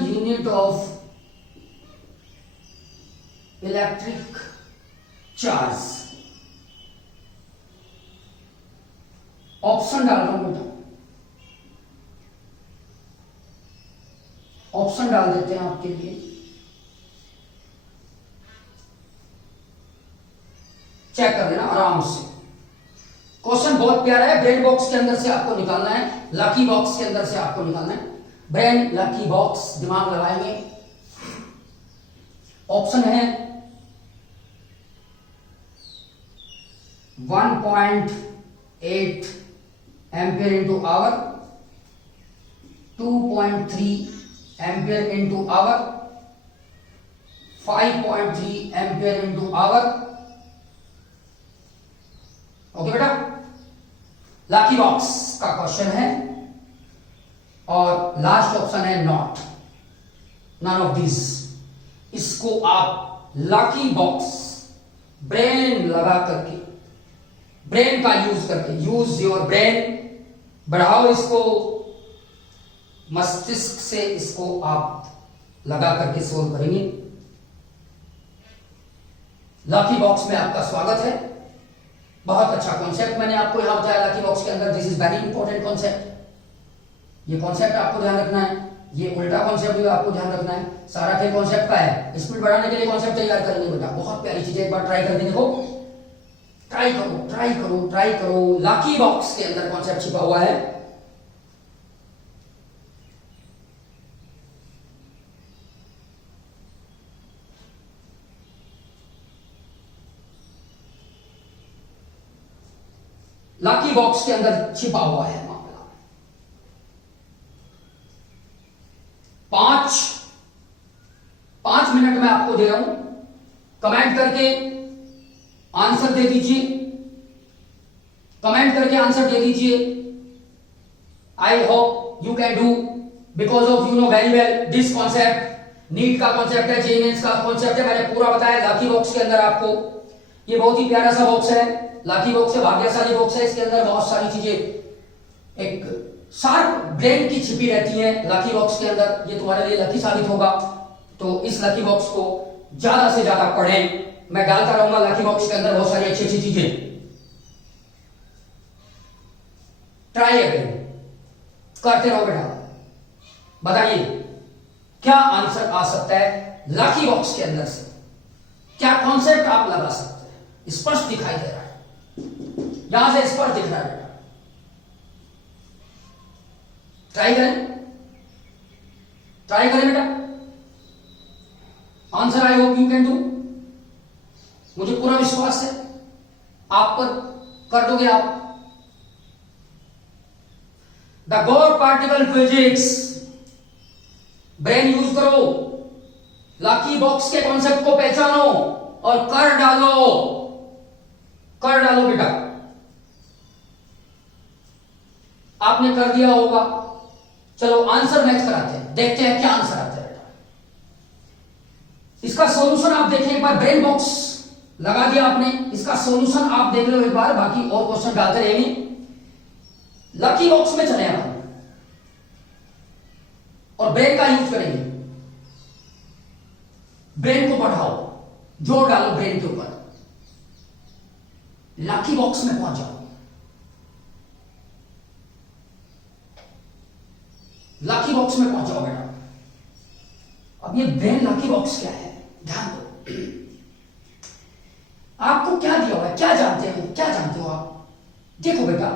unit of electric charge। Option डाल रहा हूं बेटा, option डाल देते हैं आपके लिए। Check कर लेना आराम से। क्वेश्चन बहुत प्यारा है, ब्रेन बॉक्स के अंदर से आपको निकालना है, लकी बॉक्स के अंदर से आपको निकालना है। ब्रेन लकी बॉक्स, दिमाग लगाएंगे। ऑप्शन है 1.8 ampere into hour, 2.3 ampere into hour, 5.3 ampere into hour. Okay बेटा, लकी बॉक्स का क्वेश्चन है और लास्ट ऑप्शन है नॉट, नन ऑफ दिस। इसको आप लकी बॉक्स ब्रेन लगा करके, ब्रेन का यूज करके, यूज योर ब्रेन, बढ़ाओ इसको, मस्तिष्क से इसको आप लगा करके सोल्व करेंगे। लकी बॉक्स में आपका स्वागत है। बहुत अच्छा कॉन्सेप्ट मैंने आपको यहां बताया लकी बॉक्स के अंदर। This is very important concept. ये कॉन्सेप्ट आपको ध्यान रखना है, ये उल्टा कॉन्सेप्ट भी आपको ध्यान रखना है। सारा खेल कॉन्सेप्ट का है। स्पीड बढ़ाने के लिए कॉन्सेप्ट तैयार करेंगे बेटा, बहुत प्यारी चीज है, एक बार ट्राई करके देखो। ट्राई करो, ट्राई करो, ट्राई करो। लकी बॉक्स के अंदर कॉन्सेप्ट छिपा हुआ है। लकी बॉक्स के अंदर छिपा हुआ है मामला। 5 मिनट में आपको दे रहा हूं, कमेंट करके आंसर दे दीजिए, कमेंट करके आंसर दे दीजिए। I hope you can do, because of you know very well this concept. NEET का कॉन्सेप्ट है, जेईई मेंस का कॉन्सेप्ट है, मैंने पूरा बताया। लकी बॉक्स के अंदर आपको ये बहुत ही प्यारा सा बॉक्स है। लकी बॉक्स है, भाग्यशाली बॉक्स है। इसके अंदर बहुत सारी चीजें, एक शार्प ब्रेन की छिपी रहती है लकी बॉक्स के अंदर। ये तुम्हारे लिए लकी साबित होगा, तो इस लकी बॉक्स को ज्यादा से ज्यादा पढ़ें। मैं डालता रहूंगा लकी बॉक्स के अंदर बहुत सारी अच्छी अच्छी चीजें। ट्राई अगेन, करते रहो बेटा। बताइए क्या आंसर आ सकता है लकी बॉक्स के अंदर से, क्या कॉन्सेप्ट आप लगा सकते हैं। स्पष्ट दिखाई दे रहा है, यहां से स्पष्ट दिख रहा है बेटा। ट्राई करें, ट्राई करें बेटा। Answer I hope you can do. मुझे पूरा विश्वास है आप पर, कर दोगे आप। The God particle physics, brain use करो, लकी बॉक्स के कॉन्सेप्ट को पहचानो और कर डालो, कर डालो बेटा। आपने कर दिया होगा। चलो आंसर मैच कराते हैं, देखते हैं क्या आंसर आता है बेटा। इसका सॉल्यूशन आप देखें एक बार। ब्रेन बॉक्स लगा दिया आपने, इसका सॉल्यूशन आप देख लो एक बार, बाकी और क्वेश्चन डालते रहेंगे। लकी बॉक्स में चले आप और ब्रेन का यूज करेंगे। ब्रेन को बढ़ाओ, जोर डालो ब्रेन के ऊपर, लकी बॉक्स में पहुंच जाओ। लकी बॉक्स में पहुंच जाओ बेटा। अब ये ब्रेन लकी बॉक्स क्या है, ध्यान दो। आपको क्या दिया हुआ है, क्या जानते हो, क्या जानते हो आप। देखो बेटा,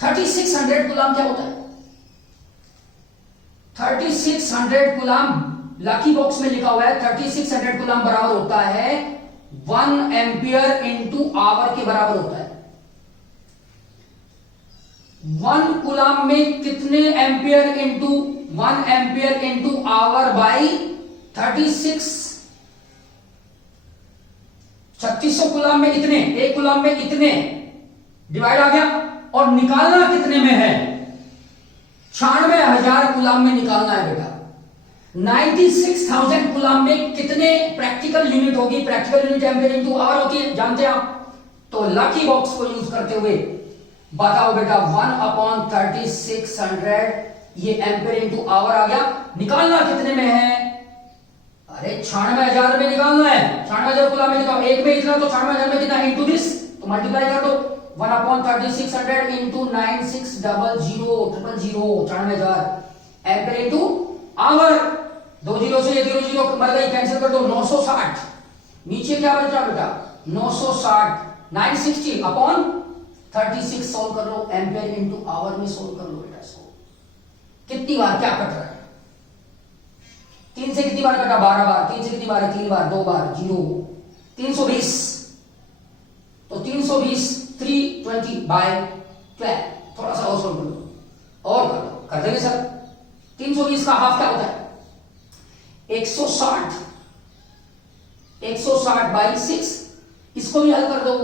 3600 कूलाम क्या होता है। 3600 कूलाम लकी बॉक्स में लिखा हुआ है। 3600 कूलाम बराबर होता है 1 एम्पियर इंटू आवर के बराबर होता है। 1 कूलाम में कितने ampere into 1 ampere into hour by 36। 3600 coulomb में इतने, 1 कूलाम में इतने, डिवाइड आ गया। और निकालना कितने में है, 96,000 कूलाम में निकालना है बेटा। 96,000 कूलाम में कितने प्रैक्टिकल यूनिट होगी। Practical unit ampere into hour होती है, जानते हैं आप। तो लकी बॉक्स को यूज करते हुए बताओ बेटा, 1/3600 ये एम्पियर इंटू आवर आ गया। निकालना कितने में है, अरे 96,000 में निकालना है। 96,000 कूलाम में निकालो, एक में इतना तो 96,000 में कितना, इंटू दिस, तो मल्टीप्लाई कर दो। 1/3600 into 9600 96,000 ampere into hour. 2 zero से ये 0 0 मर गई, कैंसिल कर दो। 960, नीचे क्या बचा बेटा, 960। 960 अपॉन 36 सोल्व कर लो, एम्पियर इंटू आवर में सोल्व कर लो बेटा इसको। कितनी बार क्या कट रहा है, 3 से कितनी बार कटा, 12 बार। 3 से कितनी बार है, 3 बार, 2 बार, 0। 320, तो 320 320 बाय 12। थोड़ा सा और सोल्व कर लो, और कर लो, कर देंगे सर। 320 का हाफ क्या होता है, 160। 160 बाई 6, इसको भी हल कर दो।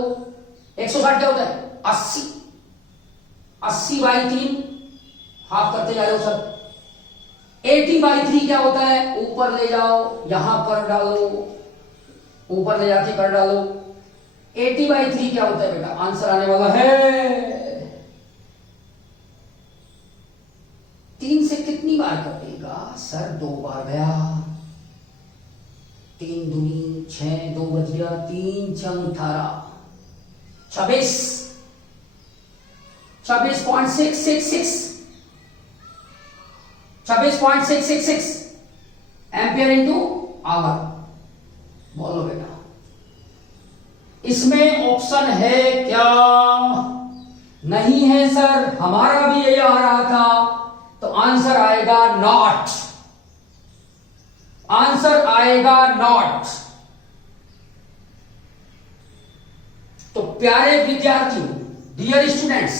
160 क्या होता है, 80। 80 बाई 3, हाफ करते जा रहे हो सर। 80 बाई 3 क्या होता है, ऊपर ले जाओ, यहां कर डालो, ऊपर ले जाके कर डालो। 80 बाई 3 क्या होता है बेटा, आंसर आने वाला है 3 से कितनी बार कटेगा सर, 2 बार गया। 3 दूनी 6, 2 बज गया, 3 छंग 18, 26। 26.666 26.666 एम्पियर इंटू आवर। बोलो बेटा, इसमें ऑप्शन है क्या? नहीं है सर, हमारा भी यही आ रहा था। तो आंसर आएगा नॉट, आंसर आएगा नॉट। तो प्यारे विद्यार्थियों, डियर स्टूडेंट्स,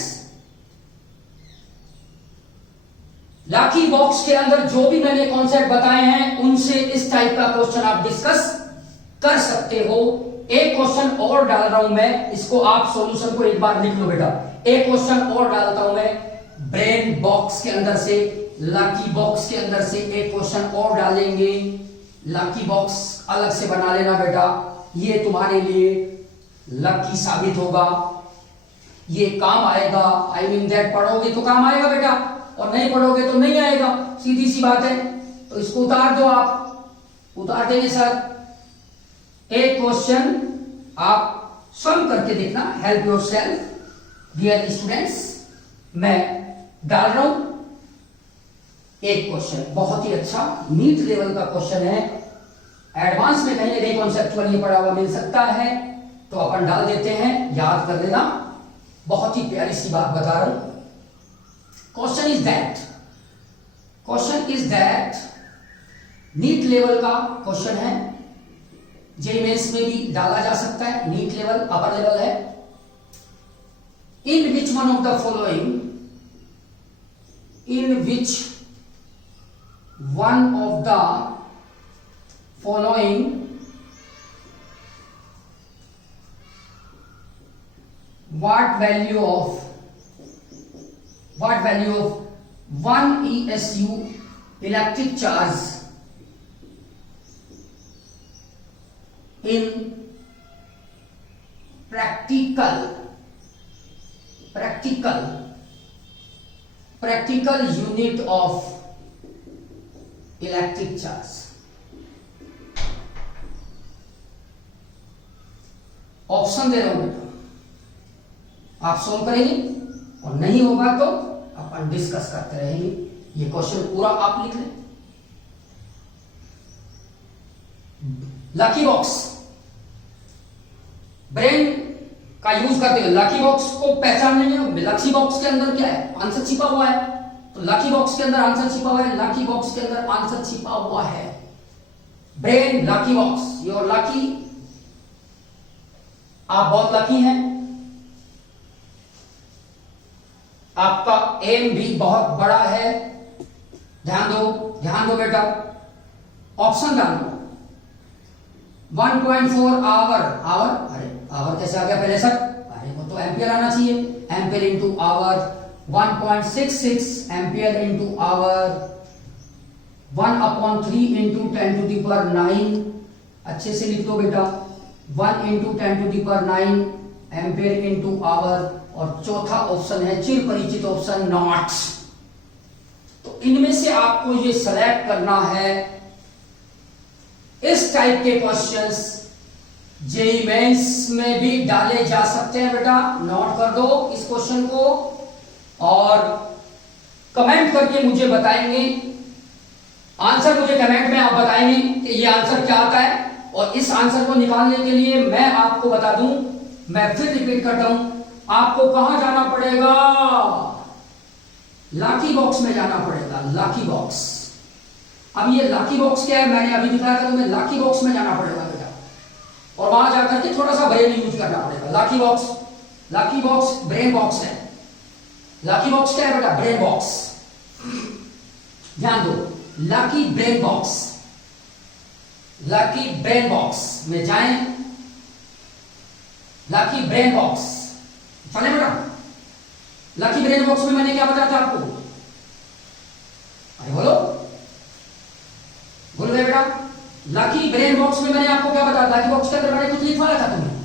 लाकी बॉक्स के अंदर जो भी मैंने कॉन्सेप्ट बताए हैं उनसे इस टाइप का क्वेश्चन आप डिस्कस कर सकते हो। एक क्वेश्चन और डाल रहा हूं मैं, इसको आप सॉल्यूशन को एक बार लिख लो बेटा। एक क्वेश्चन और डालता हूं मैं, ब्रेन बॉक्स के अंदर से, लाकी बॉक्स के अंदर से एक क्वेश्चन और डालेंगे। लाकी बॉक्स अलग से बना लेना बेटा, ये तुम्हारे लिए लकी साबित होगा, ये काम आएगा। आई मीन दैट पढ़ोगे तो काम आएगा बेटा, और नहीं पढ़ोगे तो नहीं आएगा, सीधी सी बात है। तो इसको उतार दो, आप उतार देंगे सर। एक क्वेश्चन आप स्वयं करके देखना, help yourself dear students. मैं डाल रहा हूं एक क्वेश्चन, बहुत ही अच्छा नीट लेवल का क्वेश्चन है। एडवांस में कहीं ना कहीं कॉन्सेप्चुअल ये पढ़ा हुआ मिल सकता है, तो अपन डाल देते हैं, याद कर लेना। बहुत ही प्यारी सी बात बता रहा हूं। Question is that NEET level का क्वेश्चन है, जेईई मेंस में भी डाला जा सकता है, नीट लेवल अपर लेवल है। In which one of the following, in which one of the following what value of 1 ESU electric charge in practical unit of electric charge? Option दे रहा हूं बेटा, आप सोल्व करेंगे, और नहीं होगा तो अपन डिस्कस करते रहेंगे। ये क्वेश्चन पूरा आप लिख लें। लकी बॉक्स, ब्रेन का यूज करते हुए लकी बॉक्स को पहचान लेंगे। लकी बॉक्स के अंदर क्या है? आंसर छिपा हुआ है। तो लकी बॉक्स के अंदर आंसर छिपा हुआ है, लकी बॉक्स के अंदर आंसर छिपा हुआ है। Brain lucky box, your lucky, आप बहुत लकी हैं, आपका एम भी बहुत बड़ा है। ध्यान दो बेटा, ऑप्शन डालो। 1.4 आवर, अरे आवर कैसे आ गया पहले सर? अरे वो तो एम्पियर आना चाहिए, ampere into hour. 1.66 ampere into hour, 1/3 into 10⁹। अच्छे से लिख दो बेटा, 1 इंटू 10⁹ एम्पियर इंटू आवर। और चौथा ऑप्शन है चिर परिचित ऑप्शन नॉट। तो इनमें से आपको ये सेलेक्ट करना है। इस टाइप के क्वेश्चंस जेईई मेंस में भी डाले जा सकते हैं बेटा, नोट कर दो इस क्वेश्चन को, और कमेंट करके मुझे बताएंगे आंसर। मुझे कमेंट में आप बताएंगे कि ये आंसर क्या आता है। और इस आंसर को निकालने के लिए मैं आपको बता दूं, मैं फिर रिपीट करता हूं, आपको कहां जाना पड़ेगा? लाकी बॉक्स में जाना पड़ेगा, लाकी बॉक्स। अब ये लाकी बॉक्स क्या है मैंने अभी दिखाया था तुम्हें, लाकी बॉक्स में जाना पड़ेगा बेटा, और वहां जाकर के थोड़ा सा ब्रेन यूज करना पड़ेगा। लाकी बॉक्स ब्रेन बॉक्स है। लाकी बॉक्स क्या है बेटा? Brain box. ध्यान दो, लाकी ब्रेन बॉक्स में जाएं। लाकी ब्रेन बॉक्स चले बेटा। लकी ब्रेन बॉक्स में मैंने क्या बताया था आपको? अरे बोलो, बोल रहे बेटा। लकी ब्रेन बॉक्स में मैंने आपको क्या बताया? लकी बॉक्स के अंदर मैंने कुछ लिखवाया था तुम्हें।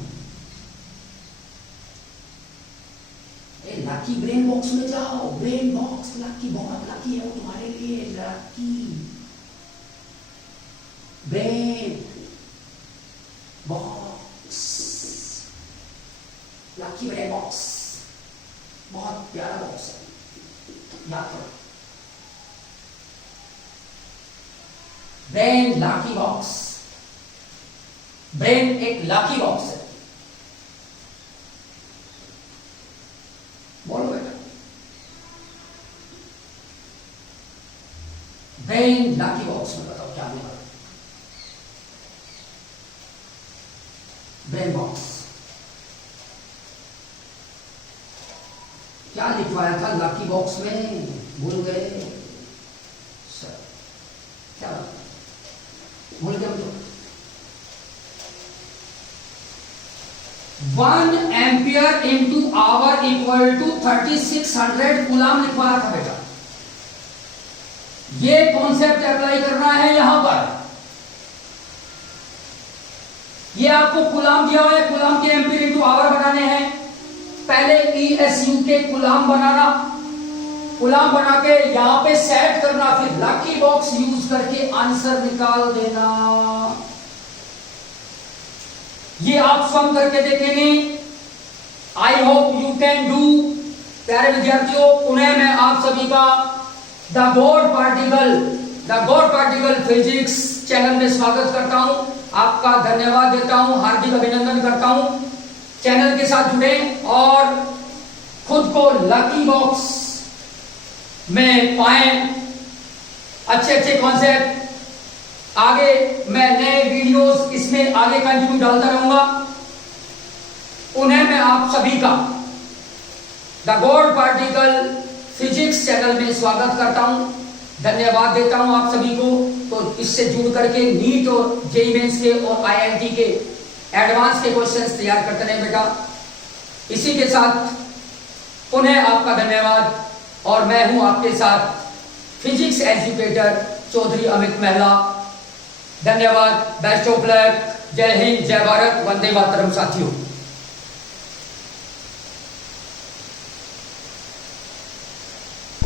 लकी ब्रेन बॉक्स में जाओ, ब्रेन बॉक्स। लकी बहुत लकी है वो तुम्हारे लिए, lucky brain box, lucky brain box बहुत प्यारा बॉक्स है, याद करो। Brain lucky box. ब्रेन एक लकी बॉक्स है। बोलो बेटा, ब्रेन लकी बॉक्स में बताओ क्या होगा? ब्रेन बॉक्स क्या लिखवाया था लकी बॉक्स में? भूल गए सर? क्या भूल गए? तो 1 ampere into hour equal to 3600 coulomb लिखवाया था बेटा। ये कॉन्सेप्ट अप्लाई करना है यहां पर। ये आपको कूलाम दिया हुआ है, कूलाम के एम्पियर इंटू आवर बनाने हैं। पहले ESU के कूलाम बनाना, कूलाम बना के यहां पे सेट करना, फिर लकी बॉक्स यूज करके आंसर निकाल देना। ये आप स्वयं करके देखेंगे। आई होप यू कैन डू। प्यारे विद्यार्थियों, उन्हें मैं आप सभी का the God particle physics channel में स्वागत करता हूं। आपका धन्यवाद देता हूं, हार्दिक अभिनंदन करता हूं। चैनल के साथ जुड़े और खुद को लकी बॉक्स में पाएं। अच्छे अच्छे कॉन्सेप्ट आगे मैं नए वीडियोस इसमें आगे कंटिन्यू डालता रहूंगा। उन्हें मैं आप सभी का the God particle physics channel में स्वागत करता हूं, धन्यवाद देता हूं आप सभी को। तो इससे जुड़ करके नीट और जेईई मेंस के और IIT के एडवांस के क्वेश्चंस तैयार करते रहे बेटा। इसी के साथ उन्हें आपका धन्यवाद, और मैं हूं आपके साथ फिजिक्स एजुकेटर चौधरी अमित महला। धन्यवाद, बेस्ट ऑफ लक, जय हिंद, जय भारत, वंदे मातरम साथियों।